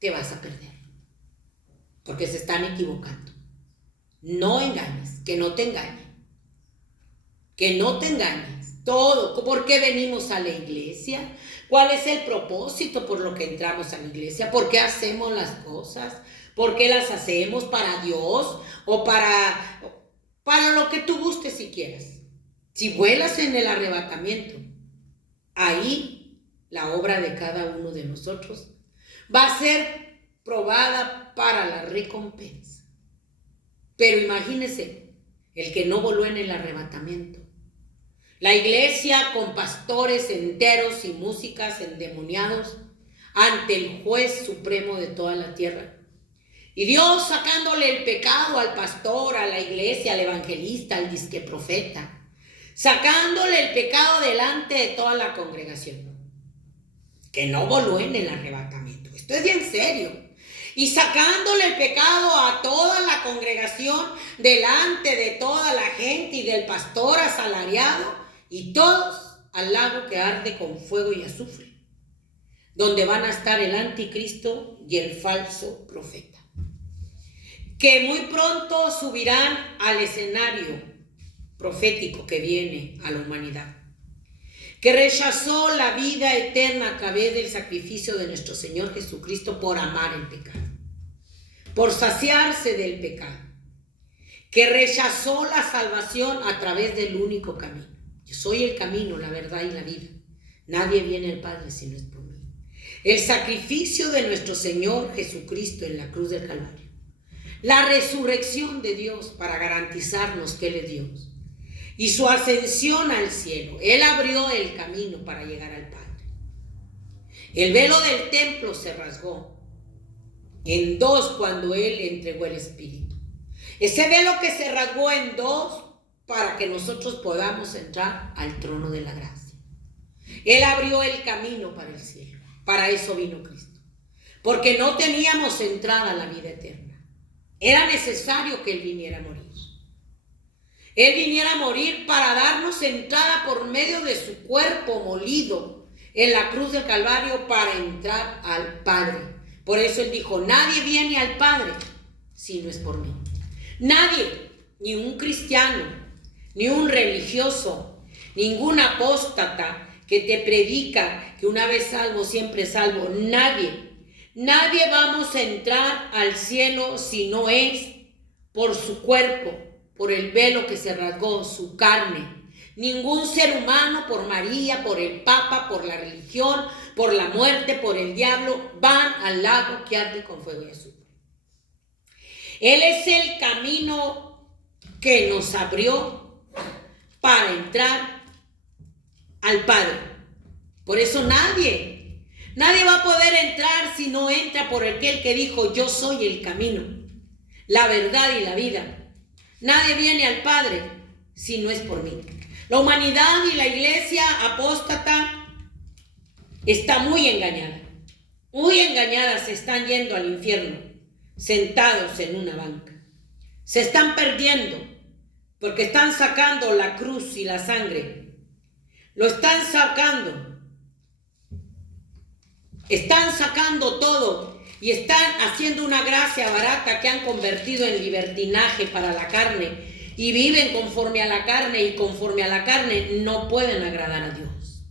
Te vas a perder, porque se están equivocando. No engañes, que no te engañen, que no te engañes. Todo, ¿por qué venimos a la iglesia? ¿Cuál es el propósito por lo que entramos a la iglesia? ¿Por qué hacemos las cosas? ¿Por qué las hacemos? ¿Para Dios o para lo que tú gustes si quieras? Si vuelas en el arrebatamiento, ahí la obra de cada uno de nosotros va a ser probada para la recompensa. Pero imagínese el que no voló en el arrebatamiento. La iglesia con pastores enteros y músicas endemoniados ante el juez supremo de toda la tierra. Y Dios sacándole el pecado al pastor, a la iglesia, al evangelista, al disque profeta. Sacándole el pecado delante de toda la congregación. Que no voló en el arrebatamiento. Esto es bien serio. Y sacándole el pecado a toda la congregación delante de toda la gente y del pastor asalariado. Y todos al lago que arde con fuego y azufre, donde van a estar el anticristo y el falso profeta, que muy pronto subirán al escenario profético que viene a la humanidad, que rechazó la vida eterna a través del sacrificio de nuestro Señor Jesucristo por amar el pecado, por saciarse del pecado, que rechazó la salvación a través del único camino. Yo soy el camino, la verdad y la vida. Nadie viene al Padre si no es por mí. El sacrificio de nuestro Señor Jesucristo en la cruz del Calvario. La resurrección de Dios para garantizarnos que Él es Dios. Y su ascensión al cielo. Él abrió el camino para llegar al Padre. El velo del templo se rasgó en 2 cuando Él entregó el Espíritu. Ese velo que se rasgó en 2 para que nosotros podamos entrar al trono de la gracia. Él abrió el camino para el cielo. Para eso vino Cristo. Porque no teníamos entrada a la vida eterna. Era necesario que Él viniera a morir. Él viniera a morir para darnos entrada por medio de su cuerpo molido en la cruz del Calvario para entrar al Padre. Por eso Él dijo, nadie viene al Padre si no es por mí. Nadie, ni un cristiano, ni un religioso, ningún apóstata que te predica que una vez salvo, siempre salvo. Nadie vamos a entrar al cielo si no es por su cuerpo, por el velo que se rasgó, su carne. Ningún ser humano, por María, por el Papa, por la religión, por la muerte, por el diablo, van al lago que arde con fuego y azufre. Él es el camino que nos abrió para entrar al Padre. Por eso nadie va a poder entrar si no entra por aquel que dijo: yo soy el camino, la verdad y la vida. Nadie viene al Padre si no es por mí. La humanidad y la iglesia apóstata está muy engañada. Muy engañadas, se están yendo al infierno, sentados en una banca. Se están perdiendo porque están sacando la cruz y la sangre. Lo están sacando. Están sacando todo y están haciendo una gracia barata que han convertido en libertinaje para la carne y viven conforme a la carne, y conforme a la carne no pueden agradar a Dios.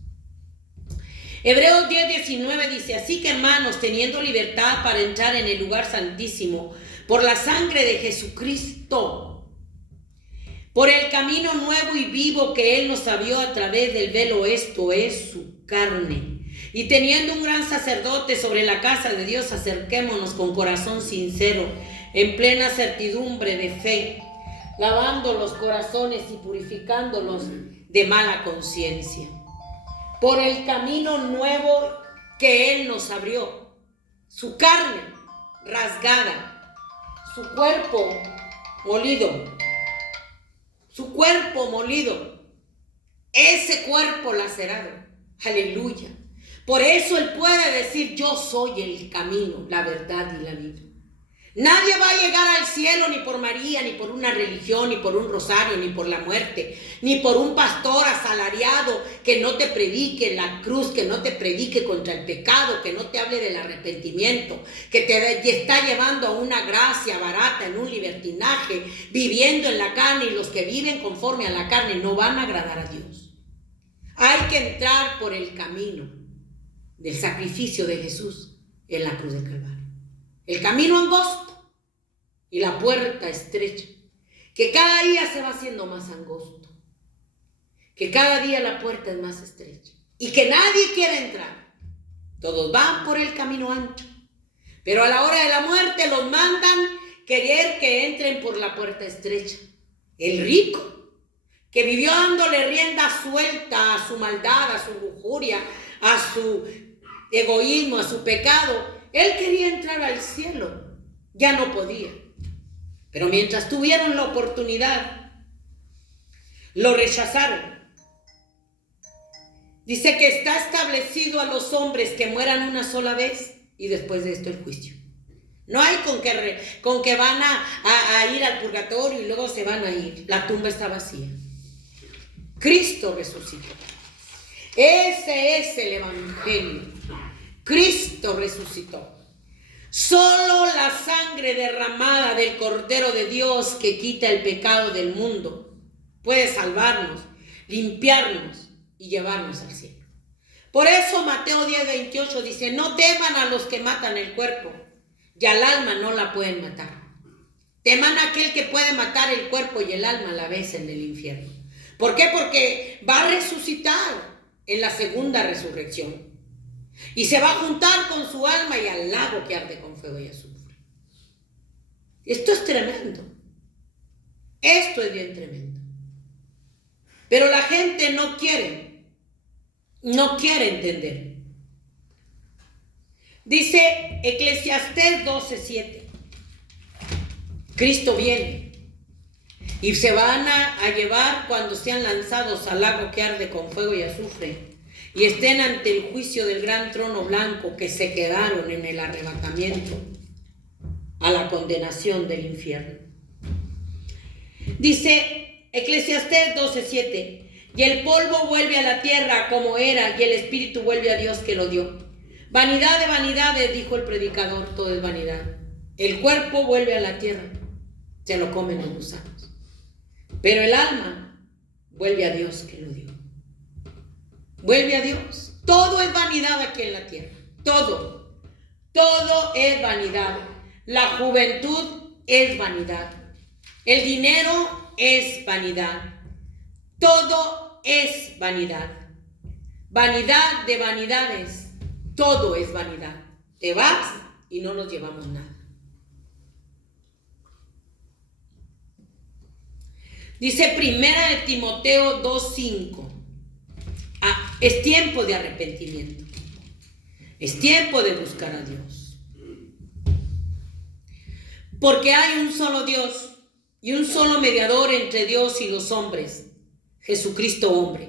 Hebreos 10:19 dice: así que, hermanos, teniendo libertad para entrar en el lugar santísimo por la sangre de Jesucristo, por el camino nuevo y vivo que Él nos abrió a través del velo, esto es su carne, y teniendo un gran sacerdote sobre la casa de Dios, acerquémonos con corazón sincero, en plena certidumbre de fe, lavando los corazones y purificándolos de mala conciencia, por el camino nuevo que Él nos abrió, su carne rasgada, su cuerpo molido, ese cuerpo lacerado. Aleluya. Por eso Él puede decir: yo soy el camino, la verdad y la vida. Nadie va a llegar al cielo ni por María, ni por una religión, ni por un rosario, ni por la muerte, ni por un pastor asalariado que no te predique la cruz, que no te predique contra el pecado, que no te hable del arrepentimiento, que te está llevando a una gracia barata, en un libertinaje, viviendo en la carne, y los que viven conforme a la carne no van a agradar a Dios. Hay que entrar por el camino del sacrificio de Jesús en la cruz del Calvario. El camino angosto y la puerta estrecha, que cada día se va haciendo más angosto, que cada día la puerta es más estrecha y que nadie quiere entrar. Todos van por el camino ancho, pero a la hora de la muerte los mandan querer que entren por la puerta estrecha. El rico, que vivió dándole rienda suelta a su maldad, a su lujuria, a su egoísmo, a su pecado, él quería entrar al cielo, ya no podía. Pero mientras tuvieron la oportunidad, lo rechazaron. Dice que está establecido a los hombres que mueran una sola vez y después de esto el juicio. No hay con que van a ir al purgatorio y luego se van a ir. La tumba está vacía. Cristo resucitó. Ese es el evangelio. Cristo resucitó. Solo la sangre derramada del Cordero de Dios, que quita el pecado del mundo, puede salvarnos, limpiarnos y llevarnos al cielo. Por eso Mateo 10:28 dice: no teman a los que matan el cuerpo, y al alma no la pueden matar. Teman a aquel que puede matar el cuerpo y el alma a la vez en el infierno. ¿Por qué? Porque va a resucitar en la segunda resurrección. Y se va a juntar con su alma y al lago que arde con fuego y azufre. Esto es tremendo. Esto es bien tremendo. Pero la gente no quiere entender. Dice Eclesiastés 12:7. Cristo viene y se van a llevar cuando sean lanzados al lago que arde con fuego y azufre y estén ante el juicio del gran trono blanco, que se quedaron en el arrebatamiento a la condenación del infierno. Dice Eclesiastés 12:7: y el polvo vuelve a la tierra como era, y el espíritu vuelve a Dios que lo dio. Vanidad de vanidades, dijo el predicador, todo es vanidad. El cuerpo vuelve a la tierra, se lo comen los gusanos, pero el alma vuelve a Dios que lo dio. Vuelve a Dios. Todo es vanidad aquí en la tierra. Todo es vanidad. La juventud es vanidad. El dinero es vanidad. Todo es vanidad. Vanidad de vanidades. Todo es vanidad. Te vas y no nos llevamos nada. Dice Primera de Timoteo 2:5. Es tiempo de arrepentimiento. Es tiempo de buscar a Dios. Porque hay un solo Dios y un solo mediador entre Dios y los hombres, Jesucristo hombre,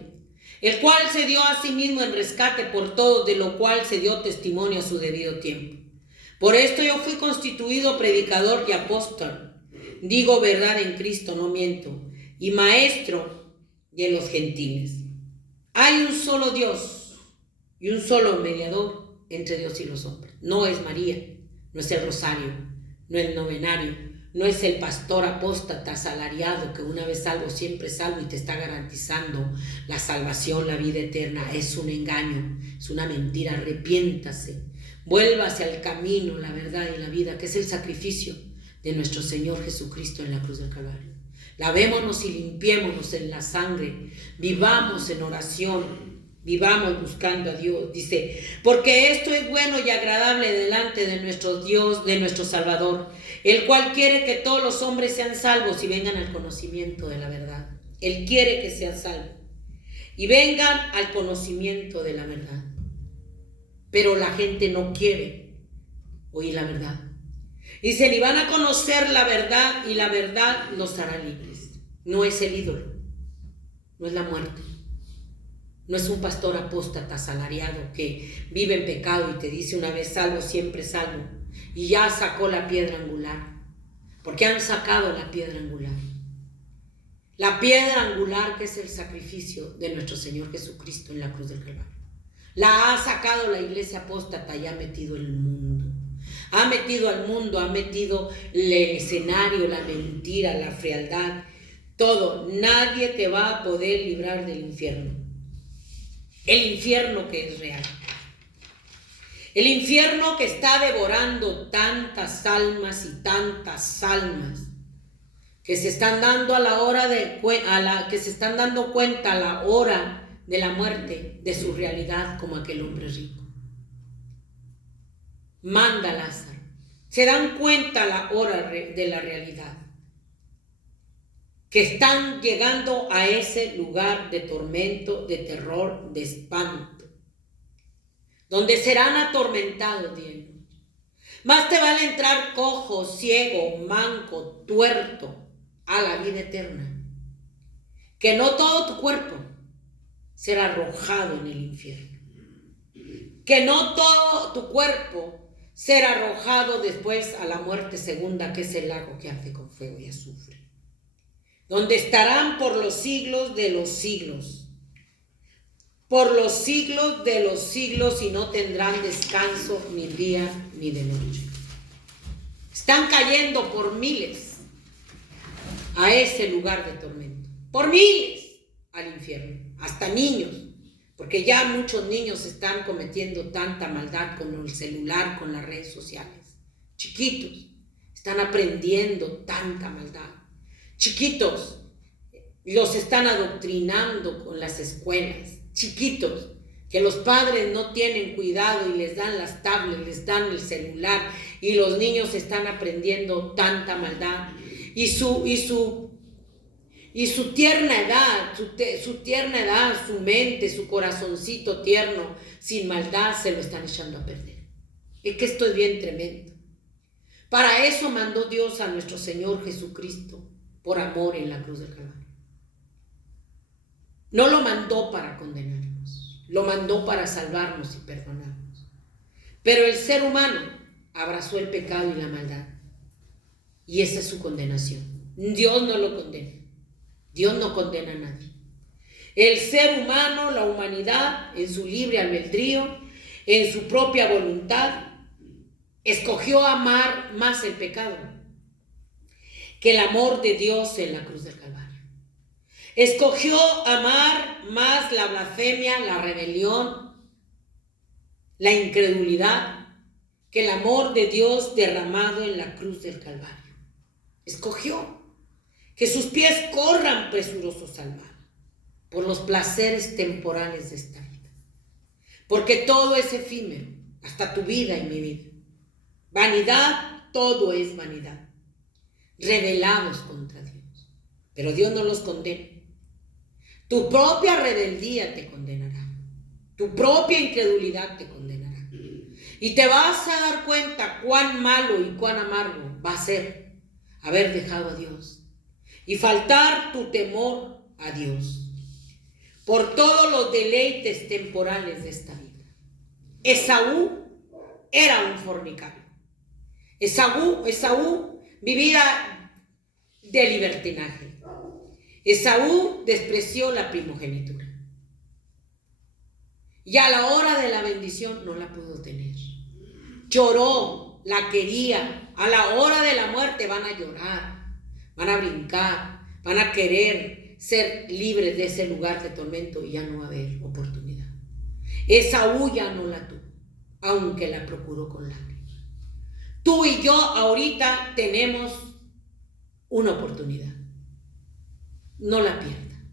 el cual se dio a sí mismo en rescate por todos, de lo cual se dio testimonio a su debido tiempo. Por esto yo fui constituido predicador y apóstol, digo verdad en Cristo, no miento, y maestro de los gentiles. Hay un solo Dios y un solo mediador entre Dios y los hombres. No es María, no es el rosario, no es el novenario, no es el pastor apóstata asalariado que una vez salvo siempre salvo y te está garantizando la salvación, la vida eterna. Es un engaño, es una mentira. Arrepiéntase, vuélvase al camino, la verdad y la vida, que es el sacrificio de nuestro Señor Jesucristo en la cruz del Calvario. Lavémonos y limpiémonos en la sangre, vivamos en oración, vivamos buscando a Dios. Dice, porque esto es bueno y agradable delante de nuestro Dios, de nuestro Salvador, el cual quiere que todos los hombres sean salvos y vengan al conocimiento de la verdad. Él quiere que sean salvos y vengan al conocimiento de la verdad. Pero la gente no quiere oír la verdad. Dicen, y van a conocer la verdad y la verdad los hará libres. No es el ídolo, no es la muerte, no es un pastor apóstata asalariado que vive en pecado y te dice una vez salvo, siempre salvo, y ya sacó la piedra angular, porque han sacado la piedra angular. La piedra angular que es el sacrificio de nuestro Señor Jesucristo en la cruz del Calvario. La ha sacado la iglesia apóstata y ha metido el mundo. Ha metido al mundo, ha metido el escenario, la mentira, la frialdad, todo. Nadie te va a poder librar del infierno. El infierno que es real. El infierno que está devorando tantas almas y tantas almas que se están dando que se están dando cuenta a la hora de la muerte de su realidad, como aquel hombre rico. Manda Lázaro. Se dan cuenta a la hora de la realidad, que están llegando a ese lugar de tormento, de terror, de espanto, donde serán atormentados, Dios. Más te vale entrar cojo, ciego, manco, tuerto a la vida eterna, que no todo tu cuerpo será arrojado en el infierno, que no todo tu cuerpo será arrojado después a la muerte segunda, que es el lago que arde con fuego y azufre, donde estarán por los siglos de los siglos, por los siglos de los siglos, y no tendrán descanso ni día ni de noche. Están cayendo por miles a ese lugar de tormento, por miles al infierno, hasta niños, porque ya muchos niños están cometiendo tanta maldad con el celular, con las redes sociales. Chiquitos están aprendiendo tanta maldad. Chiquitos los están adoctrinando con las escuelas. Chiquitos que los padres no tienen cuidado y les dan las tablets, les dan el celular, y los niños están aprendiendo tanta maldad. Y su tierna edad, su mente, su corazoncito tierno, sin maldad, se lo están echando a perder. Es que esto es bien tremendo. Para eso mandó Dios a nuestro Señor Jesucristo, por amor, en la cruz del Calvario. No lo mandó para condenarnos, lo mandó para salvarnos y perdonarnos. Pero el ser humano abrazó el pecado y la maldad, y esa es su condenación. Dios no lo condena. Dios no condena a nadie. El ser humano, la humanidad, en su libre albedrío, en su propia voluntad, escogió amar más el pecado que el amor de Dios en la cruz del Calvario. Escogió amar más la blasfemia, la rebelión, la incredulidad, que el amor de Dios derramado en la cruz del Calvario. Escogió que sus pies corran presurosos al mar por los placeres temporales de esta vida. Porque todo es efímero, hasta tu vida y mi vida. Vanidad, todo es vanidad. Rebelados contra Dios. pero Dios no los condena. Tu propia rebeldía te condenará. Tu propia incredulidad te condenará. Y te vas a dar cuenta cuán malo y cuán amargo va a ser haber dejado a Dios y faltar tu temor a Dios por todos los deleites temporales de esta vida. Esaú era un fornicario. Esaú vivía de libertinaje. Esaú despreció la primogenitura. Y a la hora de la bendición no la pudo tener. Lloró, la quería. A la hora de la muerte van a llorar, van a brincar, van a querer ser libres de ese lugar de tormento y ya no va a haber oportunidad. Esaú ya no la tuvo, aunque la procuró con lágrimas. Tú y yo ahorita tenemos una oportunidad. No la pierda,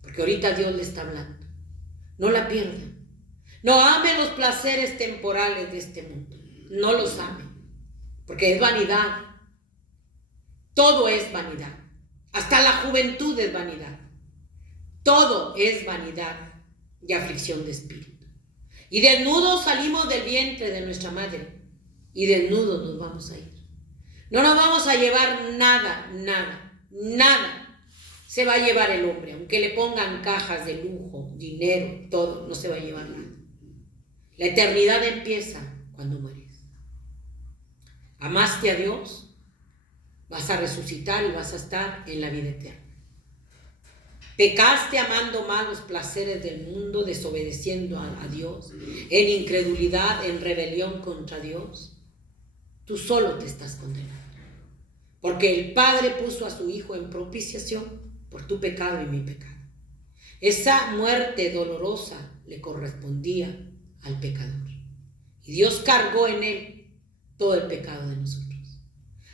porque ahorita Dios le está hablando. No la pierda. No ame los placeres temporales de este mundo. No los ame, porque es vanidad. Todo es vanidad. Hasta la juventud es vanidad. Todo es vanidad y aflicción de espíritu. Y desnudos salimos del vientre de nuestra madre y desnudos nos vamos a ir. No nos vamos a llevar nada, nada, nada. Se va a llevar el hombre, aunque le pongan cajas de lujo, dinero, todo, no se va a llevar nada. La eternidad empieza cuando mueres. Amaste a Dios, vas a resucitar y vas a estar en la vida eterna. Pecaste amando más los placeres del mundo, desobedeciendo a Dios, en incredulidad, en rebelión contra Dios. Tú solo te estás condenando. Porque el Padre puso a su Hijo en propiciación por tu pecado y mi pecado. Esa muerte dolorosa le correspondía al pecador. Y Dios cargó en él todo el pecado de nosotros.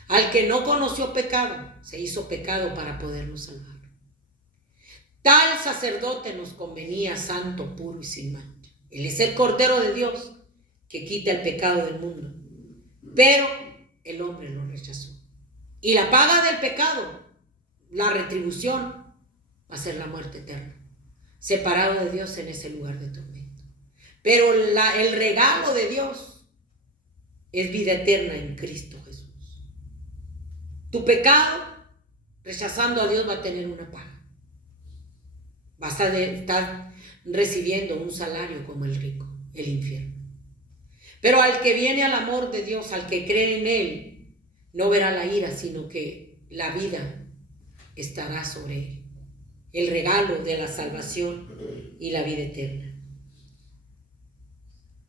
Al que no conoció pecado, se hizo pecado para podernos salvar. Tal sacerdote nos convenía, santo, puro y sin mancha. Él es el Cordero de Dios que quita el pecado del mundo. Pero el hombre lo rechazó. Y la paga del pecado, la retribución, va a ser la muerte eterna. Separado de Dios en ese lugar de tormento. Pero el regalo de Dios es vida eterna en Cristo Jesús. Tu pecado, rechazando a Dios, va a tener una paga. Vas a estar recibiendo un salario como el rico, el infierno. Pero al que viene al amor de Dios, al que cree en Él, no verá la ira, sino que la vida estará sobre él. El regalo de la salvación y la vida eterna.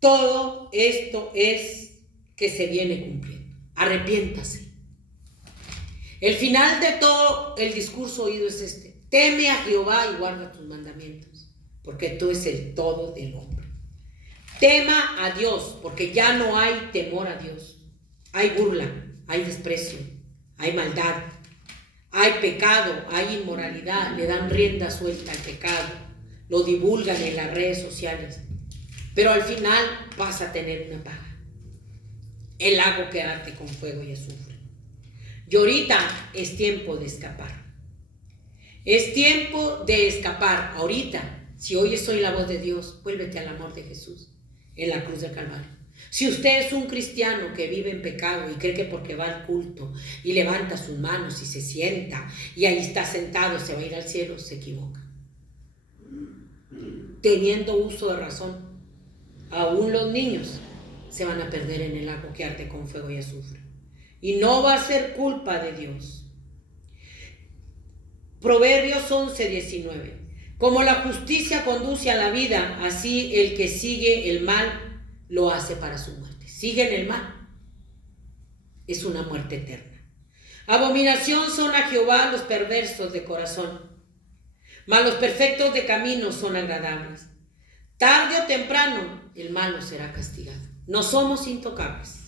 Todo esto es que se viene cumpliendo. Arrepiéntase. El final de todo el discurso oído es este: teme a Jehová y guarda tus mandamientos, porque tú es el todo del hombre. Tema a Dios, porque ya no hay temor a Dios. Hay burla, hay desprecio, hay maldad, hay pecado, hay inmoralidad. Le dan rienda suelta al pecado, lo divulgan en las redes sociales, pero al final vas a tener una paga: el lago que arde con fuego y azufre. Y ahorita es tiempo de escapar. Es tiempo de escapar. Ahorita, si oyes hoy la voz de Dios, vuélvete al amor de Jesús en la cruz del Calvario. Si usted es un cristiano que vive en pecado y cree que porque va al culto y levanta sus manos y se sienta y ahí está sentado se va a ir al cielo, se equivoca. Teniendo uso de razón, aún los niños se van a perder en el lago que arde con fuego y azufre. Y no va a ser culpa de Dios. Proverbios 11:19. Como la justicia conduce a la vida, así el que sigue el mal lo hace para su muerte. Sigue en el mal, es una muerte eterna. Abominación son a Jehová los perversos de corazón, mas los perfectos de camino son agradables. Tarde o temprano el malo será castigado. No somos intocables.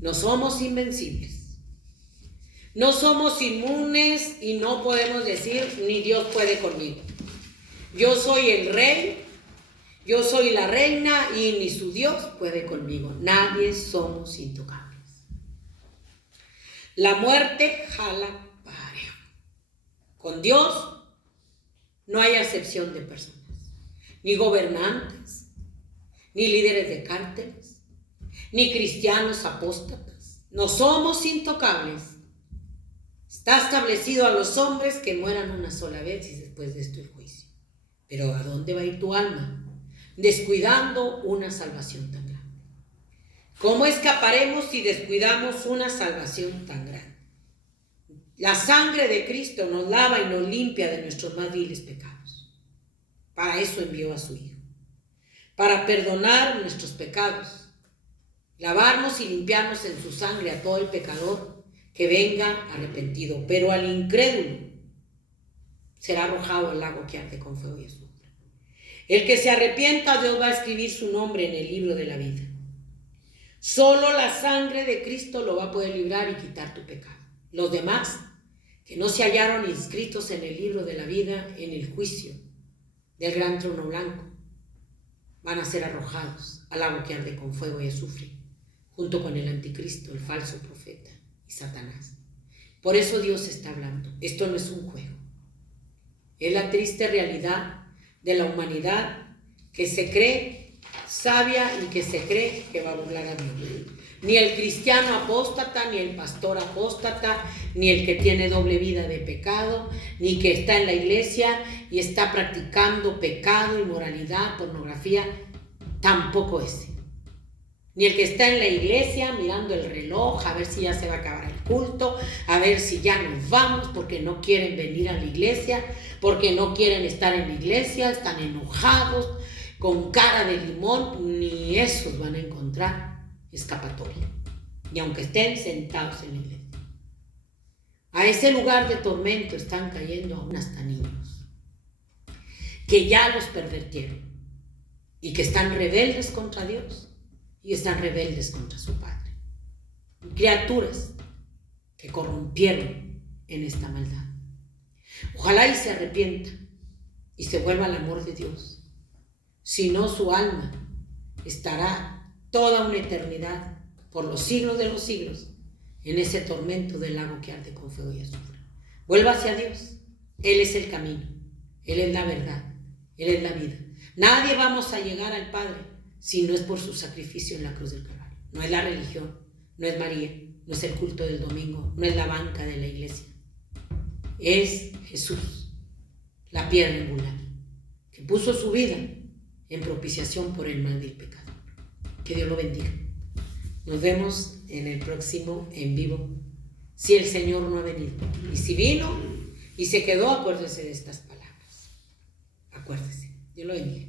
No somos invencibles. No somos inmunes y no podemos decir ni Dios puede conmigo. Yo soy el rey, yo soy la reina y ni su Dios puede conmigo. Nadie somos intocables. La muerte jala parejo. Con Dios no hay acepción de personas, ni gobernantes, ni líderes de cárteles, ni cristianos apóstatas. No somos intocables. Está establecido a los hombres que mueran una sola vez y después de esto el juicio. Pero ¿a dónde va a ir tu alma? Descuidando una salvación tan grande. ¿Cómo escaparemos si descuidamos una salvación tan grande? La sangre de Cristo nos lava y nos limpia de nuestros más viles pecados. Para eso envió a su Hijo. Para perdonar nuestros pecados. Lavarnos y limpiarnos en su sangre a todo el pecador que venga arrepentido. Pero al incrédulo será arrojado al lago que arde con fuego y azufre. El que se arrepienta, Dios va a escribir su nombre en el libro de la vida. Solo la sangre de Cristo lo va a poder librar y quitar tu pecado. Los demás, que no se hallaron inscritos en el libro de la vida, en el juicio del gran trono blanco, van a ser arrojados al lago que arde con fuego y azufre, junto con el anticristo, el falso profeta y Satanás. Por eso Dios está hablando. Esto no es un juego. Es la triste realidad de la humanidad que se cree sabia y que se cree que va a burlar a Dios. Ni el cristiano apóstata, ni el pastor apóstata, ni el que tiene doble vida de pecado, ni que está en la iglesia y está practicando pecado, inmoralidad, pornografía, tampoco ese. Ni el que está en la iglesia mirando el reloj a ver si ya se va a acabar el culto, a ver si ya nos vamos porque no quieren venir a la iglesia, porque no quieren estar en la iglesia, están enojados, con cara de limón, ni esos van a encontrar escapatoria, ni aunque estén sentados en la iglesia. A ese lugar de tormento están cayendo aún hasta niños, que ya los pervertieron y que están rebeldes contra Dios y están rebeldes contra su Padre. Criaturas que corrompieron en esta maldad. Ojalá y se arrepienta y se vuelva al amor de Dios. Si no, su alma estará toda una eternidad, por los siglos de los siglos, en ese tormento del lago que arde con fuego y azufre. Vuelva hacia Dios. Él es el camino. Él es la verdad. Él es la vida. Nadie vamos a llegar al Padre si no es por su sacrificio en la cruz del Calvario. No es la religión, no es María, no es el culto del domingo, no es la banca de la iglesia. Es Jesús, la piedra angular, que puso su vida en propiciación por el mal del pecado. Que Dios lo bendiga. Nos vemos en el próximo en vivo, si el Señor no ha venido. Y si vino y se quedó, acuérdese de estas palabras. Acuérdese. Dios lo bendiga.